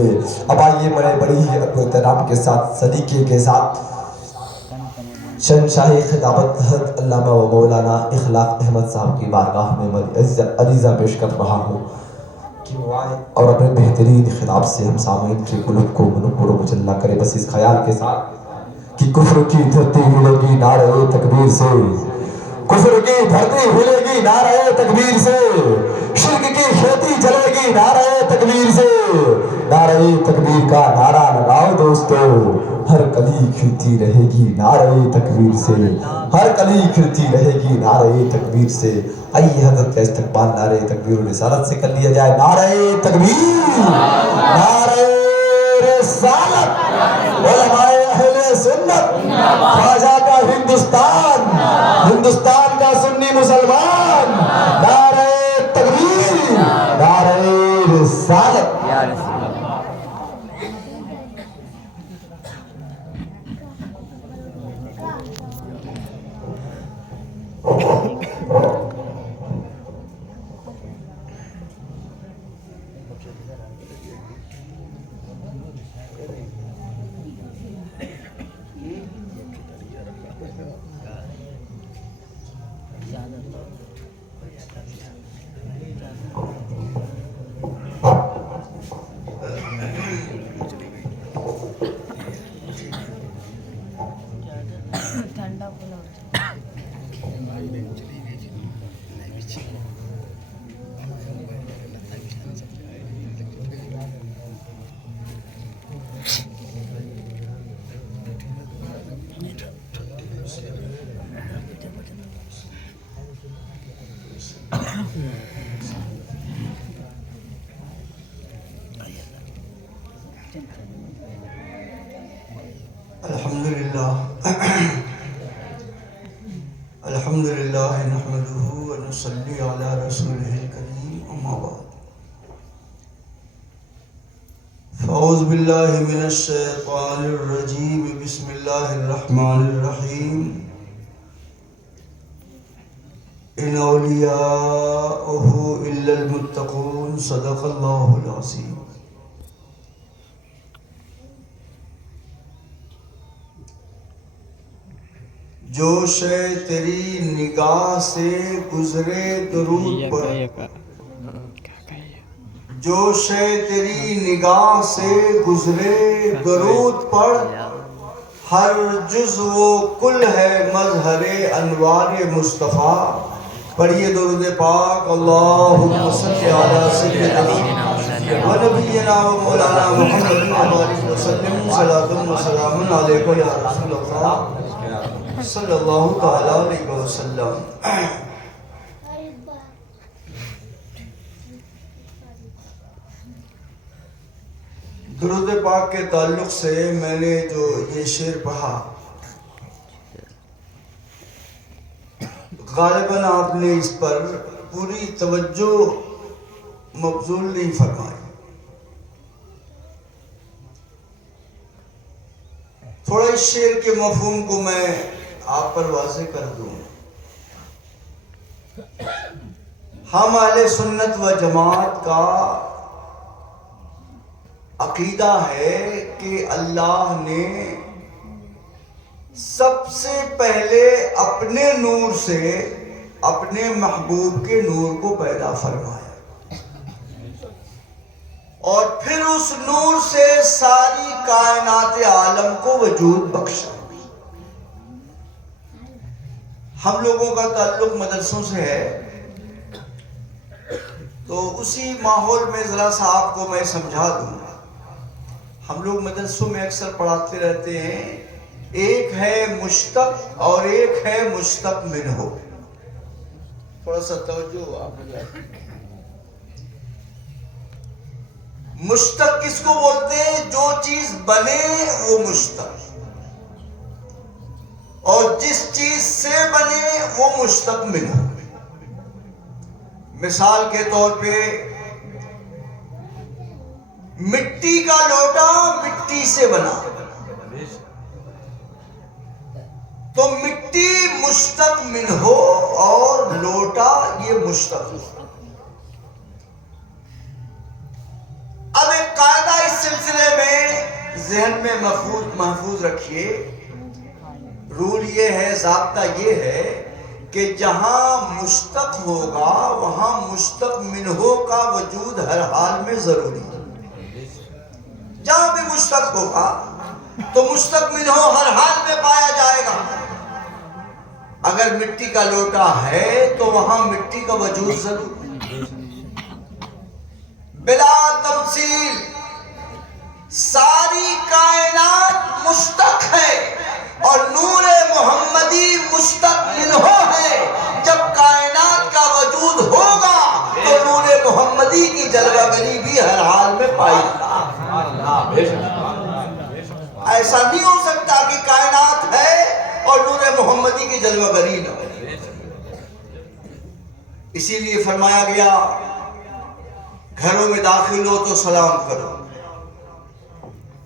ہوئے. اب آئیے بڑے بڑی ہی ادب و احترام کے ساتھ سلیقے کے ساتھ شہنشاہی خطابت حضرت علامہ و مولانا اخلاق احمد صاحب کی بارگاہ میں عریضہ پیش کر رہا ہوں کہ وہ آئے اور اپنے بہترین خطاب سے ہم سامعین کے قلوب کو منور و مجلہ کرے. بس اس خیال کے ساتھ کہ کفر کی دھرتی ہلے گی نعرہ تکبیر سے، کفر کی دھرتی ہلے گی نعرہ تکبیر سے، شرک کی کھیتی جلے گی نعرہ تکبیر سے. نعرہ تکبیر کا نعرہ لگاؤ دوستو، ہر کلی کھلتی رہے گی نعرہ تکبیر سے، ہر کلی کھلتی رہے گی نعرہ تکبیر سے. آئیے حضرت کا استقبال نعرہ تکبیر و رسالت سے کر لیا جائے. نعرہ تکبیر، نعرہ رسالت، علماء اہل سنت، خواجہ کا ہندوستان، ہندوستان کا سنی مسلمان. نعرہ تکبیر، نعرہ رسالت. الحمدللہ نحمدہ ونصلی علی رسولہ الکریم اما بعد. فاعوذ باللہ من الشیطان الرجیم بسم اللہ الرحمن الرحیم. ان اولیاءہ الا المتقون صدق اللہ العظیم. جو شے تیری نگاہ سے گزرے درود پر، جو شے تیری نگاہ سے گزرے درود پر، ہر جز و کل ہے مظہر انوار مصطفیٰ. پڑھیے درود پاک. اللہم صلی علی سیدنا و نبینا و مولانا محمد علیہ وسلم. صلاۃ و سلام علیک یا رسول اللہ صلی اللہ تعالی علیہ وسلم. درود پاک کے تعلق سے میں نے جو یہ شعر پڑھا، غالباً آپ نے اس پر پوری توجہ مبذول نہیں فرمائی. تھوڑا اس شعر کے مفہوم کو میں آپ پر واضح کر دوں. ہم اہل سنت و جماعت کا عقیدہ ہے کہ اللہ نے سب سے پہلے اپنے نور سے اپنے محبوب کے نور کو پیدا فرمایا، اور پھر اس نور سے ساری کائنات عالم کو وجود بخشا. ہم لوگوں کا تعلق مدرسوں سے ہے، تو اسی ماحول میں ذرا سا آپ کو میں سمجھا دوں. ہم لوگ مدرسوں میں اکثر پڑھاتے رہتے ہیں، ایک ہے مشتق اور ایک ہے مشتق منہ. تھوڑا سا توجہ آپ. مشتق کس کو بولتے ہیں؟ جو چیز بنے وہ مشتق، اور جس چیز سے بنے وہ مشتق منہ. مثال کے طور پہ مٹی کا لوٹا مٹی سے بنا، تو مٹی مشتق منہ ہو اور لوٹا یہ مشتق. اب ایک قاعدہ اس ذہن میں محفوظ رکھیے، رول یہ ہے، ضابطہ یہ ہے کہ جہاں مشتق ہوگا وہاں مشتق منہو کا وجود ہر حال میں ضروری ہے۔ جہاں بھی مشتق ہوگا تو مشتق منہو ہر حال میں پایا جائے گا۔ اگر مٹی کا لوٹا ہے تو وہاں مٹی کا وجود ضروری، بلا تمثیل ساری کائنات مشتق ہے اور نور محمدی مشتق منہو ہے۔ جب کائنات کا وجود ہوگا تو نور محمدی کی جلوہ گری بھی ہر حال میں پائی جائے۔ ایسا نہیں ہو سکتا کہ کائنات ہے اور نور محمدی کی جلوہ گری نہ ہو۔ اسی لیے فرمایا گیا گھروں میں داخل ہو تو سلام کرو۔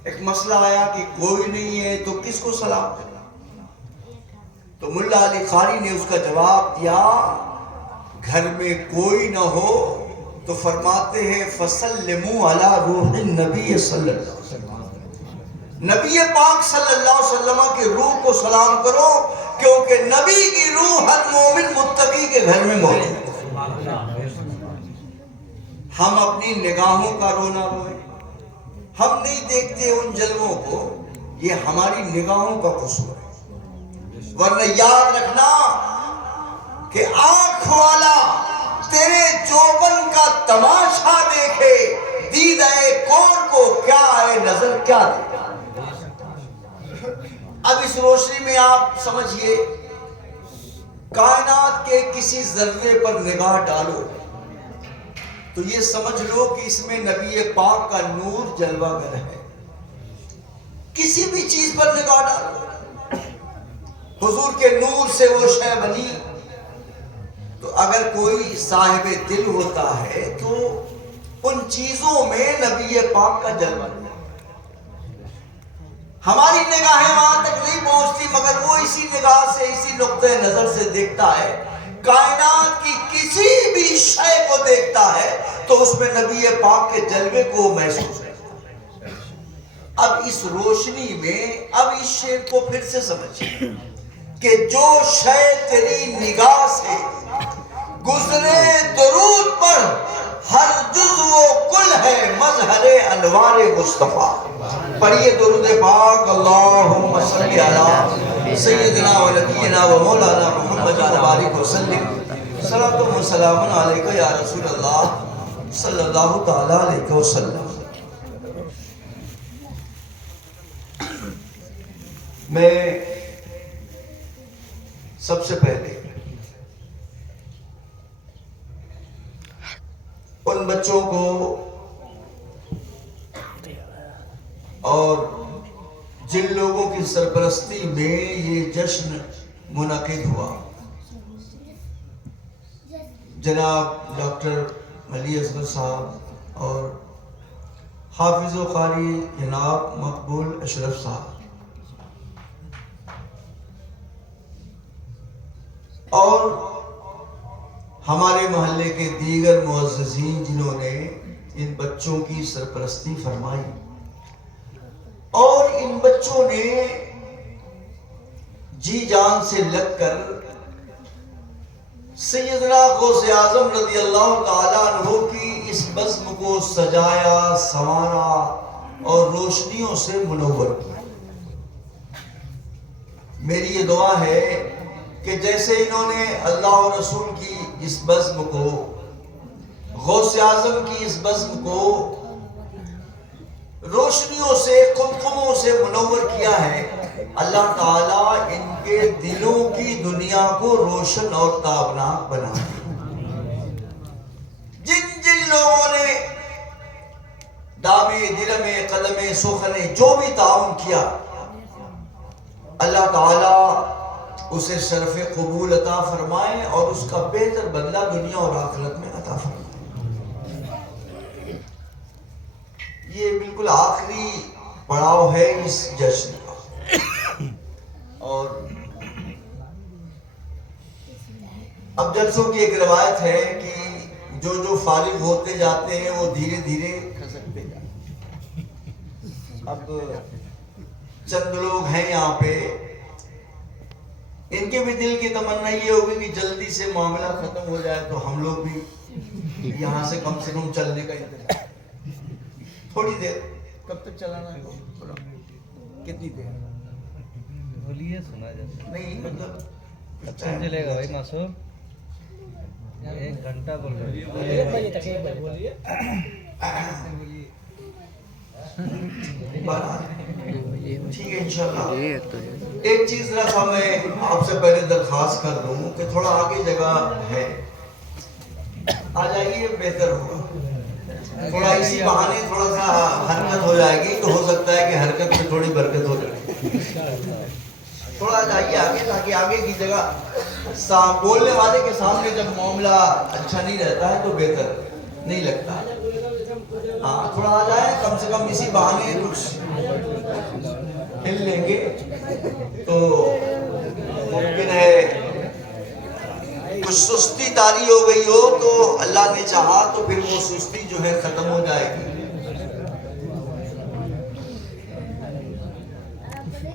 ایک مسئلہ آیا کہ کوئی نہیں ہے تو کس کو سلام کرنا؟ تو ملا علی قاری نے اس کا جواب دیا، گھر میں کوئی نہ ہو تو فرماتے ہیں فَسَلِّمُوا عَلَىٰ رُوحِ النَّبِيِّ صلی اللہ علیہ وسلم، نبی پاک صلی اللہ علیہ وسلم کی روح کو سلام کرو، کیونکہ نبی کی روح ہر مومن متقی کے گھر میں موجود ہے۔ ہم اپنی نگاہوں کا رونا روئیں، ہم نہیں دیکھتے ان جلووں کو، یہ ہماری نگاہوں کا قصور ہے۔ ورنہ یاد رکھنا کہ آنکھ والا تیرے جوبن کا تماشا دیکھے، دیدہ کون کو کیا ہے نظر کیا دے۔ اب اس روشنی میں آپ سمجھئے، کائنات کے کسی ذرے پر نگاہ ڈالو تو یہ سمجھ لو کہ اس میں نبی پاک کا نور جلوہ گر ہے۔ کسی بھی چیز پر نگاہ ڈالو، حضور کے نور سے وہ شے بنی، تو اگر کوئی صاحب دل ہوتا ہے تو ان چیزوں میں نبی پاک کا جلوہ ہے۔ ہماری نگاہیں وہاں تک نہیں پہنچتی، مگر وہ اسی نگاہ سے، اسی نقطہ نظر سے دیکھتا ہے، کائنات کی کسی بھی شے کو دیکھتا ہے تو اس میں نبی پاک کے جلوے کو محسوس کرتا ہے۔ اب اس روشنی میں اب اس شعر کو پھر سے سمجھیں کہ جو شے تیری نگاہ سے گزرے درود پر، ہر جزو کل ہے مظہر انوار مصطفیٰ۔ پڑھیے درود پاک، اللہم صلی علی سیدنا و نبینا و مولانا محمد مبارک وسلم، صلاۃ و سلام علیکہ یا رسول اللہ صلی اللہ تعالیٰ علیہ وسلم۔ میں سب سے پہلے ان بچوں کو اور جن لوگوں کی سرپرستی میں یہ جشن منعقد ہوا، جناب ڈاکٹر علی اصغر صاحب اور حافظ و قاری جناب مقبول اشرف صاحب، اور ہمارے محلے کے دیگر معززین جنہوں نے ان بچوں کی سرپرستی فرمائی، اور ان بچوں نے جی جان سے لگ کر سیدنا غوث اعظم رضی اللہ تعالیٰ عنہ کی اس بزم کو سجایا، سنوارا اور روشنیوں سے منور کیا۔ میری یہ دعا ہے کہ جیسے انہوں نے اللہ و رسول کی اس بزم کو، غوث اعظم کی اس بزم کو روشنیوں سے، قمقموں سے منور کیا ہے، اللہ تعالیٰ ان کے دلوں کی دنیا کو روشن اور تابناک بنا دے۔ جن جن لوگوں نے دامے، درمے، قدمے، سخنے جو بھی تعاون کیا، اللہ تعالیٰ اسے شرف قبول عطا فرمائے اور اس کا بہتر بدلہ دنیا اور آخرت میں عطا فرمائے۔ یہ بالکل آخری پڑاؤ ہے اس جشن کا، اور اب جلسوں کی ایک روایت ہے کہ جو فارغ ہوتے جاتے ہیں وہ دھیرے دھیرے کھسکتے جاتے ہیں۔ اب چند لوگ ہیں یہاں پہ، ان کے بھی دل کی تمنا یہ ہوگی کہ جلدی سے معاملہ ختم ہو جائے تو ہم لوگ بھی یہاں سے کم چلنے کا انتظار، تھوڑی دیر، کب تک چلانا ہے؟ کتنی دیر؟ بولیے سنا جاتا نہیں مطلب اچھا چلے گا بھائی معصوم، 1 گھنٹہ بول رہے ٹھیک ہے انشاءاللہ۔ ایک چیز ذرا سا میں آپ سے پہلے درخواست کر دوں کہ تھوڑا آگے جگہ ہے، آ جائیے بہتر ہوگا، تھوڑا اسی بہانے تھوڑا سا حرکت ہو جائے گی تو ہو سکتا ہے کہ حرکت میں تھوڑی برکت ہو جائے، تھوڑا جائیے آگے تاکہ آگے کی جگہ بولنے والے کے سامنے جب معاملہ اچھا نہیں رہتا ہے تو بہتر نہیں لگتا۔ ہاں تھوڑا آ جائیں، کم سے کم اسی بہانے کچھ ہل لیں گے تو ممکن ہے کچھ سستی طاری ہو گئی ہو تو اللہ نے چاہا تو پھر وہ سستی جو ہے ختم ہو جائے گی۔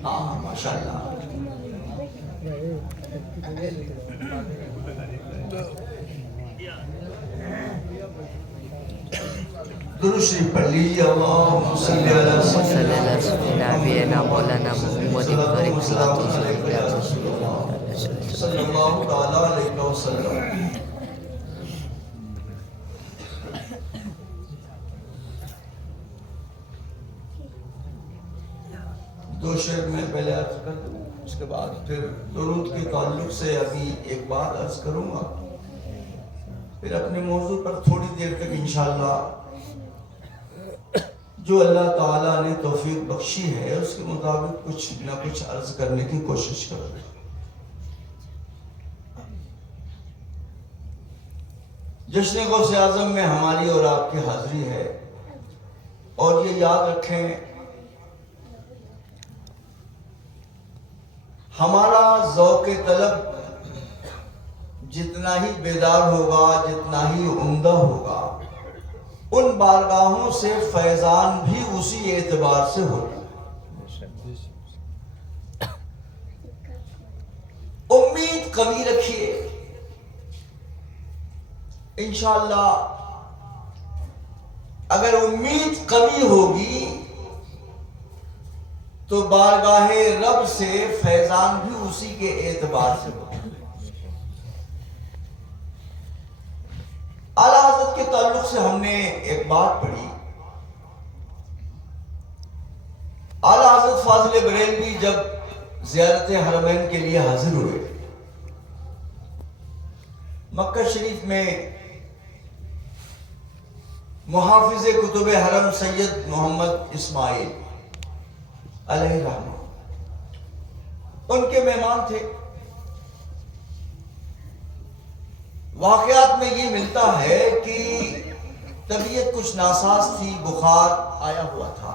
ہاں ماشاءاللہ۔ درود شریف پڑھ لیجیے، اللہم صلی علی سیدنا مولانا محمد کریم صلی اللہ تعالیٰ علیہ وسلم۔ دو شعر میں پہلے عرض کر دوں، اس کے بعد پھر درود کے تعلق سے ابھی ایک بات عرض کروں گا، پھر اپنے موضوع پر تھوڑی دیر تک انشاءاللہ جو اللہ تعالیٰ نے توفیق بخشی ہے اس کے مطابق کچھ نہ کچھ عرض کرنے کی کوشش کروں۔ جشن غوث اعظم میں ہماری اور آپ کی حاضری ہے، اور یہ یاد رکھیں ہمارا ذوق طلب جتنا ہی بیدار ہوگا، جتنا ہی عمدہ ہوگا، ان بارگاہوں سے فیضان بھی اسی اعتبار سے ہوگا۔ امید قوی رکھیے، انشاءاللہ اگر امید قوی ہوگی تو بارگاہ رب سے فیضان بھی اسی کے اعتبار سے ہوگا۔ اعلیٰ حضرت کے تعلق سے ہم نے ایک بات پڑھی، اعلیٰ حضرت فاضل بریلوی جب زیارت حرمین کے لیے حاضر ہوئے، مکہ شریف میں محافظ کتب حرم سید محمد اسماعیل علیہ رحمہ ان کے مہمان تھے۔ واقعات میں یہ ملتا ہے کہ طبیعت کچھ ناساز تھی، بخار آیا ہوا تھا۔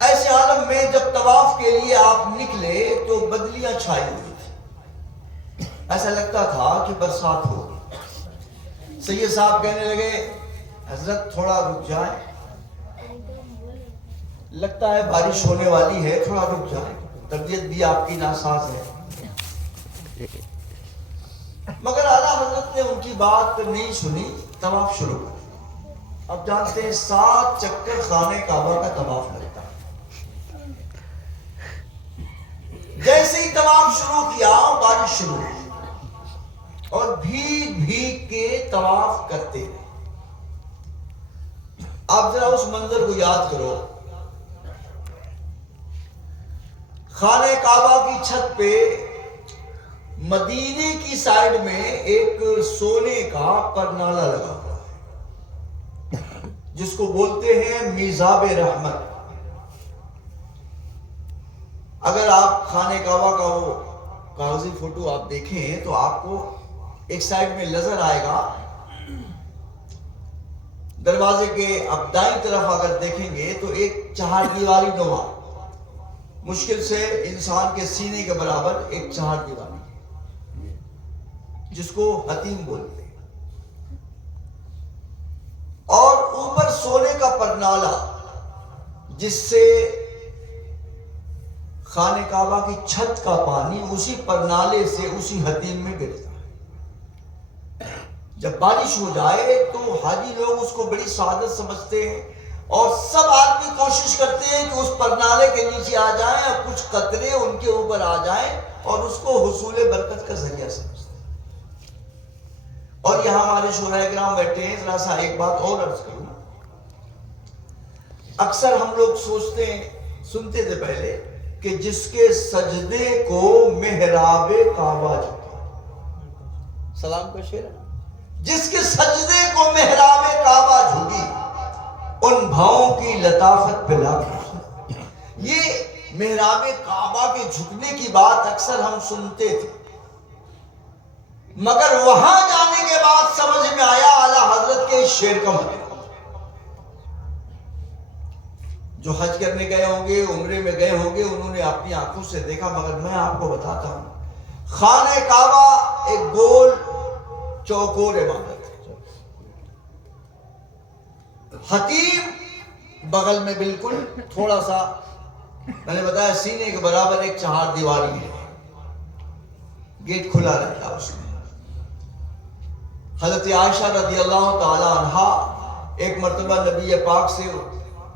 ایسے عالم میں جب طواف کے لیے آپ نکلے تو بدلیاں چھائی ہوئی تھی، ایسا لگتا تھا کہ برسات ہوگی۔ سید صاحب کہنے لگے حضرت تھوڑا رک جائیں، لگتا ہے بارش ہونے والی ہے، تھوڑا رک جائیں، طبیعت بھی آپ کی ناساز ہے۔ مگر اعلیٰ حضرت نے ان کی بات نہیں سنی، طواف شروع کر۔ اب جانتے ہیں 7 چکر خانہ کعبہ کا طواف لگتا ہے۔ جیسے ہی طواف شروع کیا بارش شروع ہوئی اور بھیگ بھیگ کے طواف کرتے ہیں۔ آپ ذرا اس منظر کو یاد کرو، خانہ کعبہ کی چھت پہ مدینے کی سائیڈ میں ایک سونے کا پرنالہ لگا ہوا ہے جس کو بولتے ہیں میزاب رحمت۔ اگر آپ خانہ کعبہ کا وہ کاغذی فوٹو آپ دیکھیں تو آپ کو ایک سائیڈ میں نظر آئے گا، دروازے کے اب دائیں طرف اگر دیکھیں گے تو ایک 4 دیواری نما، مشکل سے انسان کے سینے کے برابر ایک 4 دیواری جس کو حتیم بولتے ہیں، اور اوپر سونے کا پرنالہ جس سے خانہ کعبہ کی چھت کا پانی اسی پرنالے سے اسی حتیم میں گرتا ہے۔ جب بارش ہو جائے تو حاجی لوگ اس کو بڑی سعادت سمجھتے ہیں اور سب آدمی کوشش کرتے ہیں کہ اس پرنالے کے نیچے آ جائیں اور کچھ قطرے ان کے اوپر آ جائیں اور اس کو حصول برکت کا ذریعہ سمجھتے ہیں۔ اور یہاں ہمارے شورا کرام بیٹھے ہیں، ذرا سا ایک بات اور عرض کروں۔ اکثر ہم لوگ سوچتے ہیں، سنتے تھے پہلے کہ جس کے سجدے کو محراب کعبہ جھکے، سلام کا شعر ہے، جس کے سجدے کو محراب کعبہ جھکی ان بھاؤں کی لطافت پہ لاکھ۔ یہ محراب کعبہ کے جھکنے کی بات اکثر ہم سنتے تھے، مگر وہاں جانے کے بعد سمجھ میں آیا اعلیٰ حضرت کے اس شعر کا مطلب۔ جو حج کرنے گئے ہوں گے، عمرے میں گئے ہوں گے، انہوں نے اپنی آنکھوں سے دیکھا، مگر میں آپ کو بتاتا ہوں، خانہ کعبہ ایک گول چوکور عمارت ہے، حتیم بغل میں بالکل تھوڑا سا، میں نے بتایا سینے کے برابر ایک چہار دیواری ہے، گیٹ کھلا رہتا اس میں۔ حضرت عائشہ رضی اللہ تعالی عنہا ایک مرتبہ نبی پاک سے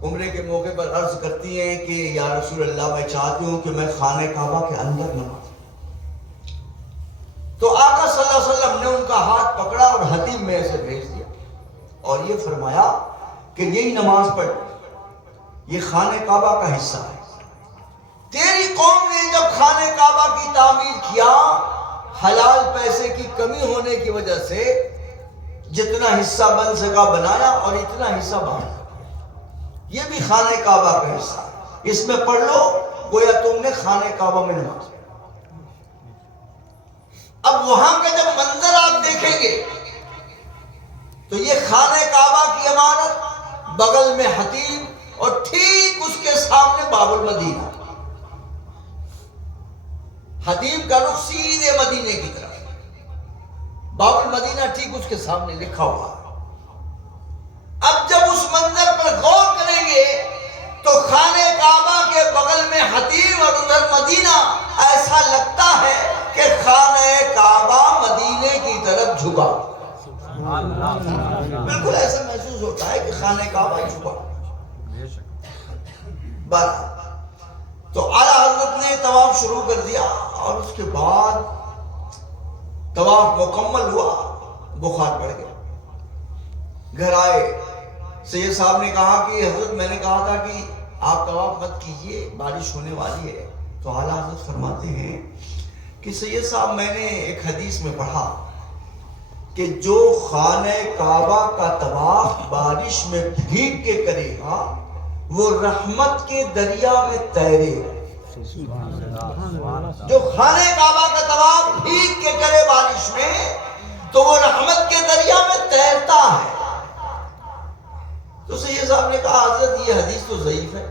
عمرے کے موقع پر عرض کرتی ہیں کہ یا رسول اللہ میں چاہتی ہوں کہ میں خانہ کعبہ کے اندر نماز۔ تو آقا صلی اللہ علیہ وسلم نے ان کا ہاتھ پکڑا اور حتیم میں سے بھیج دیا اور یہ فرمایا کہ یہی نماز پڑھ، یہ خانہ کعبہ کا حصہ ہے۔ تیری قوم نے جب خانہ کعبہ کی تعمیر کیا، حلال پیسے کی کمی ہونے کی وجہ سے جتنا حصہ بن سکا بنایا اور اتنا حصہ باہر، یہ بھی خانہ کعبہ کا حصہ ہے، اس میں پڑھ لو، گویا تم نے خانہ کعبہ میں نماز پڑھی۔ اب وہاں کا جب منظر آپ دیکھیں گے تو یہ خانہ کعبہ کی عمارت، بغل میں حتیم اور ٹھیک اس کے سامنے باب المدینہ، حتیم کا رخ سیدھے مدینے کی طرف، باب المدینہ ٹھیک اس کے سامنے لکھا ہوا ہے۔ اب جب اس منظر پر غور کریں گے تو خانہ کعبہ کے بغل میں حتیم اور ادھر مدینہ، ایسا لگتا ہے کہ خانہ کعبہ مدینے کی طرف جھکا، بالکل ایسا محسوس ہوتا ہے کہ خانہ کعبہ جھکا۔ تو اعلیٰ حضرت نے طواف شروع کر دیا اور اس کے بعد طواف مکمل ہوا، بخار پڑ گیا، گھر آئے، سید صاحب نے کہا کہ حضرت میں نے کہا تھا کہ آپ طواف مت کیجئے، بارش ہونے والی ہے۔ تو اعلیٰ حضرت فرماتے ہیں کہ سید صاحب میں نے ایک حدیث میں پڑھا کہ جو خانہ کعبہ کا طواف بارش میں بھیگ کے کرے گا وہ رحمت کے دریا میں تیرے گا۔ جو خانہ کعبہ کا طواف بھیگ کے کرے بارش میں تو وہ رحمت کے دریا میں تیرتا ہے۔ تو سید صاحب نے کہا حضرت یہ حدیث تو ضعیف ہے۔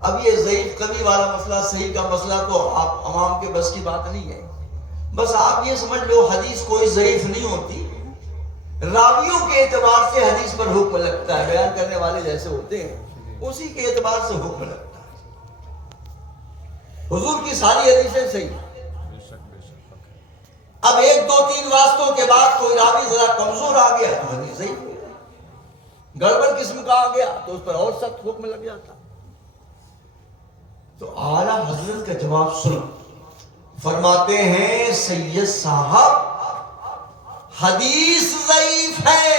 اب یہ ضعیف قوی والا مسئلہ، صحیح کا مسئلہ تو آپ عوام کے بس کی بات نہیں ہے، بس آپ یہ سمجھ لو حدیث کوئی ضعیف نہیں ہوتی، راویوں کے اعتبار سے حدیث پر حکم لگتا ہے، بیان کرنے والے جیسے ہوتے ہیں اسی کے اعتبار سے حکم لگتا ہے۔ حضور کی ساری حدیثیں صحیح ہیں۔ اب ایک دو تین واسطوں کے بعد کوئی راوی ذرا کمزور آ گیا تو حدیث صحیح ہو گئی، گڑبڑ قسم کا آ گیا تو اس پر اور سخت حکم لگ جاتا۔ تو اعلیٰ حضرت کا جواب سنو، فرماتے ہیں سید صاحب حدیث ضعیف ہے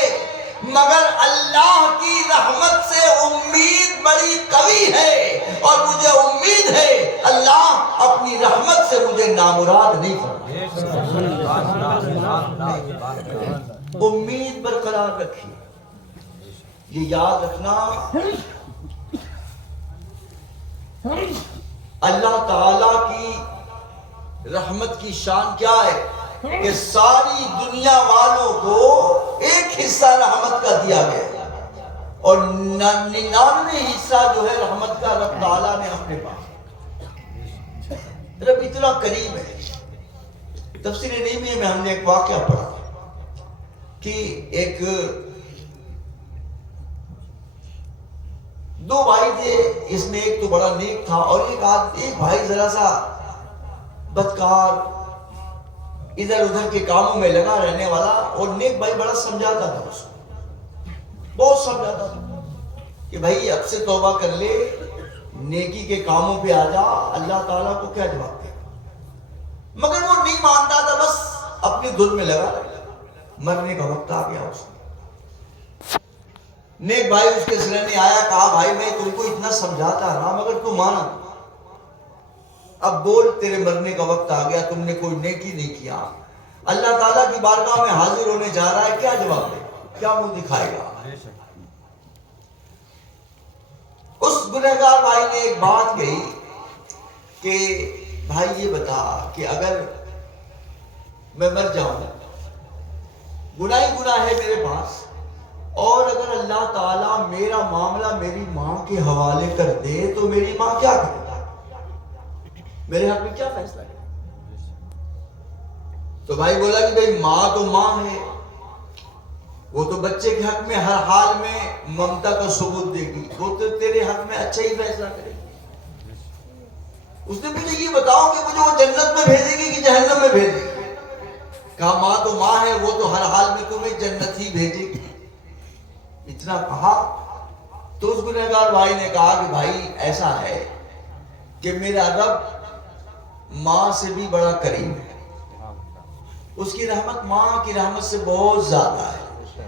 مگر اللہ کی رحمت سے امید بڑی قوی ہے اور مجھے امید ہے اللہ اپنی رحمت سے مجھے نامراد نہیں فرمائے۔ امید برقرار رکھیے، یہ یاد رکھنا اللہ تعالیٰ کی رحمت کی شان کیا ہے کہ ساری دنیا والوں کو ایک حصہ رحمت کا دیا گیا اور 99 حصہ جو ہے رحمت کا رب تعالیٰ نے اپنے پاس۔ رب اتنا قریب ہے۔ تفسیر نیمیہ میں ہم نے ایک واقعہ پڑھا کہ ایک دو بھائی تھے، اس میں ایک تو بڑا نیک تھا اور ایک بھائی ذرا سا بدکار، ادھر ادھر کے کاموں میں لگا رہنے والا. اور نیک بھائی بڑا سمجھاتا تھا اس کو، بہت سمجھاتا تھا کہ بھائی اب سے توبہ کر لے، نیکی کے کاموں پہ آ جا، اللہ تعالیٰ کو کیا جواب دے. مگر وہ نہیں مانتا تھا، بس اپنی دھن میں لگا رہا. مرنے کا وقت آ گیا اس میں. نیک بھائی اس کے سرے میں آیا، کہا بھائی میں تم کو اتنا سمجھاتا رہا مگر تم مانا، اب بول تیرے مرنے کا وقت آ گیا، تم نے کوئی نیکی نہیں کیا، اللہ تعالیٰ کی بارگاہ میں حاضر ہونے جا رہا ہے، کیا جواب دے، کیا منہ دکھائے گا. اس گنہگار بھائی نے ایک بات کہی کہ بھائی یہ بتا کہ اگر میں مر جاؤں، گناہ ہی گناہ ہے میرے پاس، اور اگر اللہ تعالیٰ میرا معاملہ میری ماں کے حوالے کر دے تو میری ماں کیا کرے گا، میرے حق میں کیا فیصلہ کرے. تو بھائی بولا کہ بھائی ماں تو ماں ہے، وہ تو بچے کے حق میں ہر حال میں ممتا کا ثبوت دے گی، وہ تو تیرے حق میں اچھا ہی فیصلہ کرے گی. اس نے مجھے یہ بتاؤ کہ مجھے وہ جنت میں بھیجے گی کہ جہنم میں بھیجے گی. کہا ماں تو ماں ہے، وہ تو ہر حال میں تمہیں جنت ہی بھیجے گی. اتنا کہا تو اس گنہگار بھائی نے کہا کہ بھائی ایسا ہے کہ میرا رب ماں سے بھی بڑا کریم ہے، اس کی رحمت ماں کی رحمت سے بہت زیادہ ہے،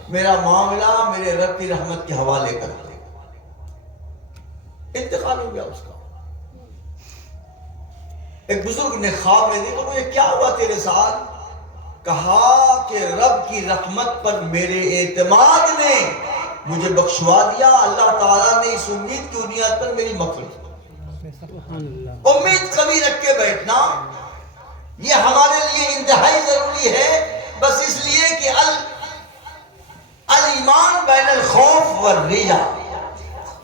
میرا معاملہ میرے رب کی رحمت کے حوالے کر دے. انتقال ہو گیا اس کا. ایک بزرگ نے خواب میں دیکھا، مجھے کیا ہوا تیرے ساتھ؟ کہا کہ رب کی رحمت پر میرے اعتماد نے مجھے بخشوا دیا، اللہ تعالیٰ نے اس امید کی بنیاد پر میری مغفرت. امید کبھی رکھ کے بیٹھنا یہ ہمارے لیے انتہائی ضروری ہے، بس اس لیے کہ الایمان بین الخوف والرجا،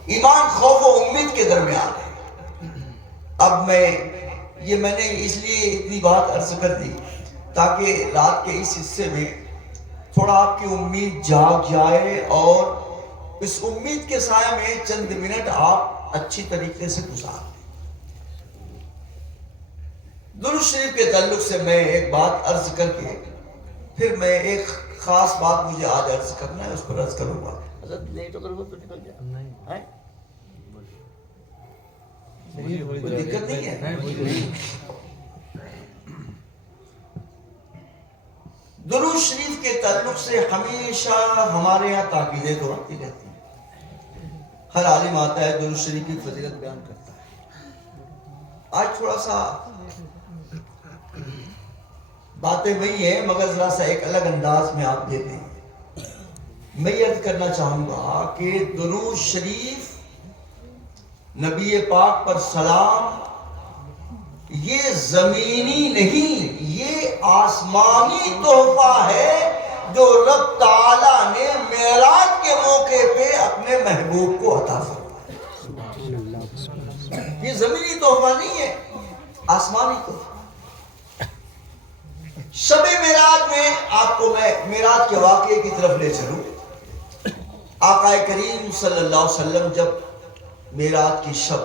ایمان خوف و امید کے درمیان ہے. اب میں نے اس لیے اتنی بات عرض کر دی تاکہ رات کے اس حصے میں تھوڑا آپ کی امید جاگ جائے اور اس امید کے سائے میں چند منٹ آپ اچھی طریقے سے گزار لیں. درود شریف کے تعلق سے میں ایک بات عرض کر کے پھر میں ایک خاص بات مجھے آج عرض کرنا ہے، اس پر عرض کروں گا. حضرت لیٹ اگر ہو تو نکل جائے، کوئی دقت نہیں ہے. درود شریف کے تعلق سے ہمیشہ ہمارے یہاں تاکیدیں تو آتی رہتی ہیں، ہر عالم آتا ہے درود شریف کی فضیلت بیان کرتا ہے. آج تھوڑا سا باتیں وہی ہیں مگر ذرا سا ایک الگ انداز میں آپ دیتے ہیں. میں یہ عرض کرنا چاہوں گا کہ درود شریف، نبی پاک پر سلام، یہ زمینی نہیں، یہ آسمانی تحفہ ہے جو رب تعالیٰ نے معراج کے موقع پہ اپنے محبوب کو عطا فرمایا. یہ زمینی تحفہ نہیں ہے، آسمانی تحفہ. شب معراج میں آپ کو میں معراج کے واقعے کی طرف لے چلوں. آقا کریم صلی اللہ علیہ وسلم جب معراج کی شب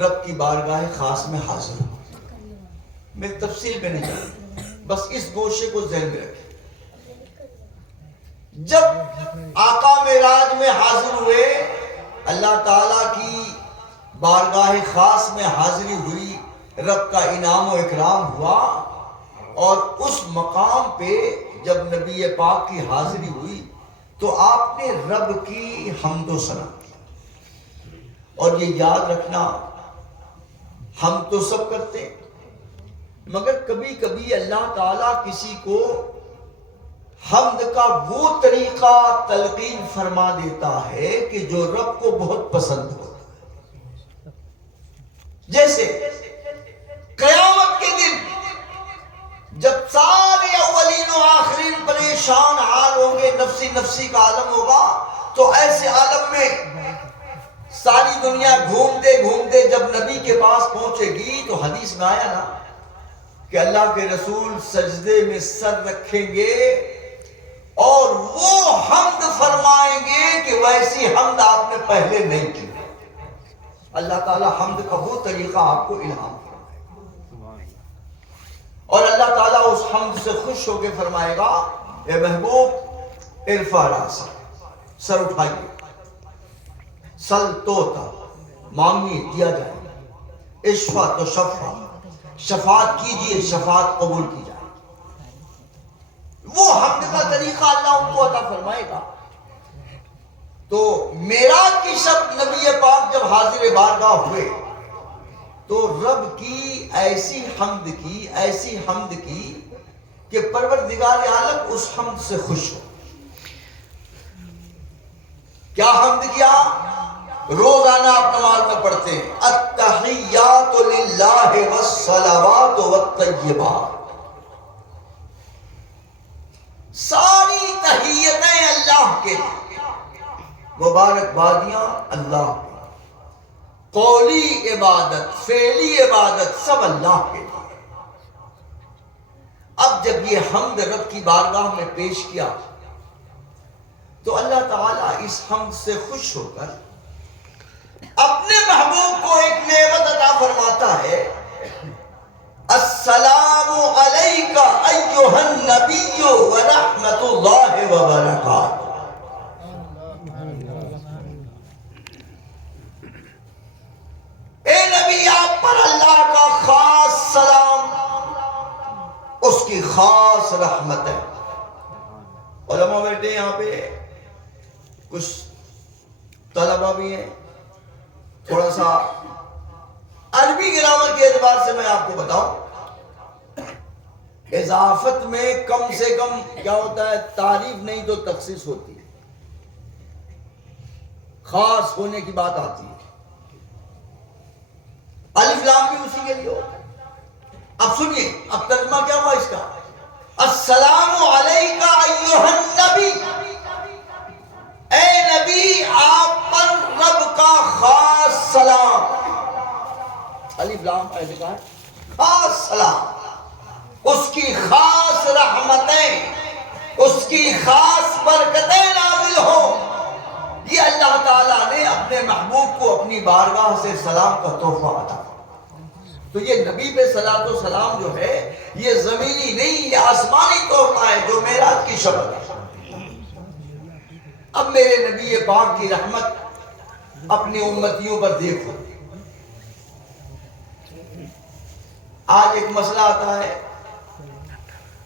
رب کی بارگاہ خاص میں حاضر ہوئے، میں تفصیل میں نہیں جاتا، بس اس گوشے کو ذہن میں رکھیں. جب آقا معراج میں حاضر ہوئے، اللہ تعالیٰ کی بارگاہ خاص میں حاضری ہوئی، رب کا انعام و اکرام ہوا، اور اس مقام پہ جب نبی پاک کی حاضری ہوئی تو آپ نے رب کی حمد و ثنا کی. اور یہ یاد رکھنا، ہم تو سب کرتے ہیں مگر کبھی کبھی اللہ تعالیٰ کسی کو حمد کا وہ طریقہ تلقین فرما دیتا ہے کہ جو رب کو بہت پسند ہوتا ہے. جیسے قیامت کے دن جب سارے اولین و آخرین پریشان حال ہوں گے، نفسی نفسی کا عالم ہوگا، تو ایسے عالم میں ساری دنیا گھومتے گھومتے جب نبی کے پاس پہنچے گی تو حدیث میں آیا نا کہ اللہ کے رسول سجدے میں سر رکھیں گے اور وہ حمد فرمائیں گے کہ ویسی حمد آپ نے پہلے نہیں کی. اللہ تعالیٰ حمد کا وہ طریقہ آپ کو الہام فرمائے اور اللہ تعالیٰ اس حمد سے خوش ہو کے فرمائے گا اے محبوب ارفع راسک، سر اٹھائیے، سل توتا، مانگیے دیا جائے گا، اشفا تو شفا، شفاعت کیجئے شفاعت قبول کی جائے. وہ حمد کا طریقہ اللہ ان کو عطا فرمائے گا. تو معراج کی شب نبی پاک جب حاضر بارگاہ ہوئے تو رب کی ایسی حمد کی کہ پروردگار عالم اس حمد سے خوش ہو. کیا حمد کیا؟ روزانہ آپ نماز میں پڑھتے ہیں التحیات للہ والصلوات والطیبات، ساری تحیتیں اللہ کے، مبارکبادیاں اللہ کے، قولی عبادت فعلی عبادت سب اللہ کے لیے. اب جب یہ حمد رب کی بارگاہ میں پیش کیا تو اللہ تعالیٰ اس حمد سے خوش ہو کر اپنے محبوب کو ایک نعمت عطا فرماتا ہے. السلام علیک ایھا النبی ورحمۃ اللہ وبرکاتہ. اے نبی آپ پر اللہ کا خاص سلام، اس کی خاص رحمت ہے. علماء بیٹھے یہاں پہ کچھ طلبہ بھی ہیں، تھوڑا سا عربی گرامر کے اعتبار سے میں آپ کو بتاؤں، اضافت میں کم سے کم کیا ہوتا ہے، تعریف نہیں تو تخصیص ہوتی ہے، خاص ہونے کی بات آتی ہے. الف لام بھی اسی کے لیے ہوتا ہے. اب سنیے، اب ترجمہ کیا ہوا اس کا؟ السلام علیکہ ایھا النبی، اے نبی آپ پر رب کا خاص سلام. الف لام لکھا ہے خاص سلام، اس کی خاص رحمتیں، اس کی خاص برکتیں نازل ہوں. یہ اللہ تعالیٰ نے اپنے محبوب کو اپنی بارگاہ سے سلام کا تحفہ عطا. تو یہ نبی پہ صلاۃ و سلام جو ہے یہ زمینی نہیں، یہ آسمانی تحفہ ہے جو معراج کی شب ہے. اب میرے نبی پاک کی رحمت اپنی امتیوں پر دیکھو. آج ایک مسئلہ آتا ہے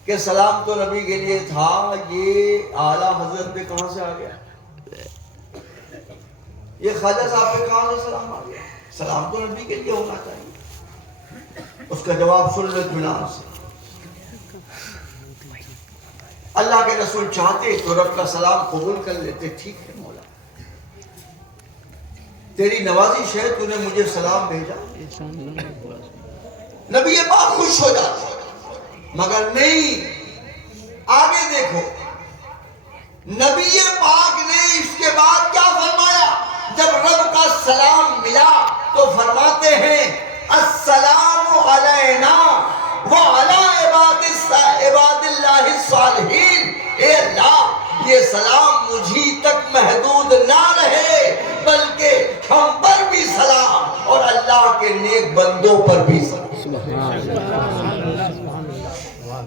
کہ سلام تو نبی کے لیے تھا، یہ اعلیٰ حضرت پہ کہاں سے آ گیا؟ یہ خواجہ صاحب پہ کہاں سے سلام آ گیا؟ سلام تو نبی کے لیے ہونا چاہیے. اس کا جواب سن لو اطمینان سے. اللہ کے رسول چاہتے تو رب کا سلام قبول کر لیتے. ٹھیک ہے مولا، تیری نوازش ہے، تو نے مجھے سلام بھیجا. نبی پاک خوش ہو جاتے، مگر نہیں. آگے دیکھو، نبی پاک نے اس کے بعد کیا فرمایا؟ جب رب کا سلام ملا تو فرماتے ہیں السلام علینا وعلی عباد اللہ الصالحین. اے اللہ، یہ سلام مجھی تک محدود نہ رہے بلکہ ہم پر بھی سلام اور اللہ کے نیک بندوں پر بھی سلام.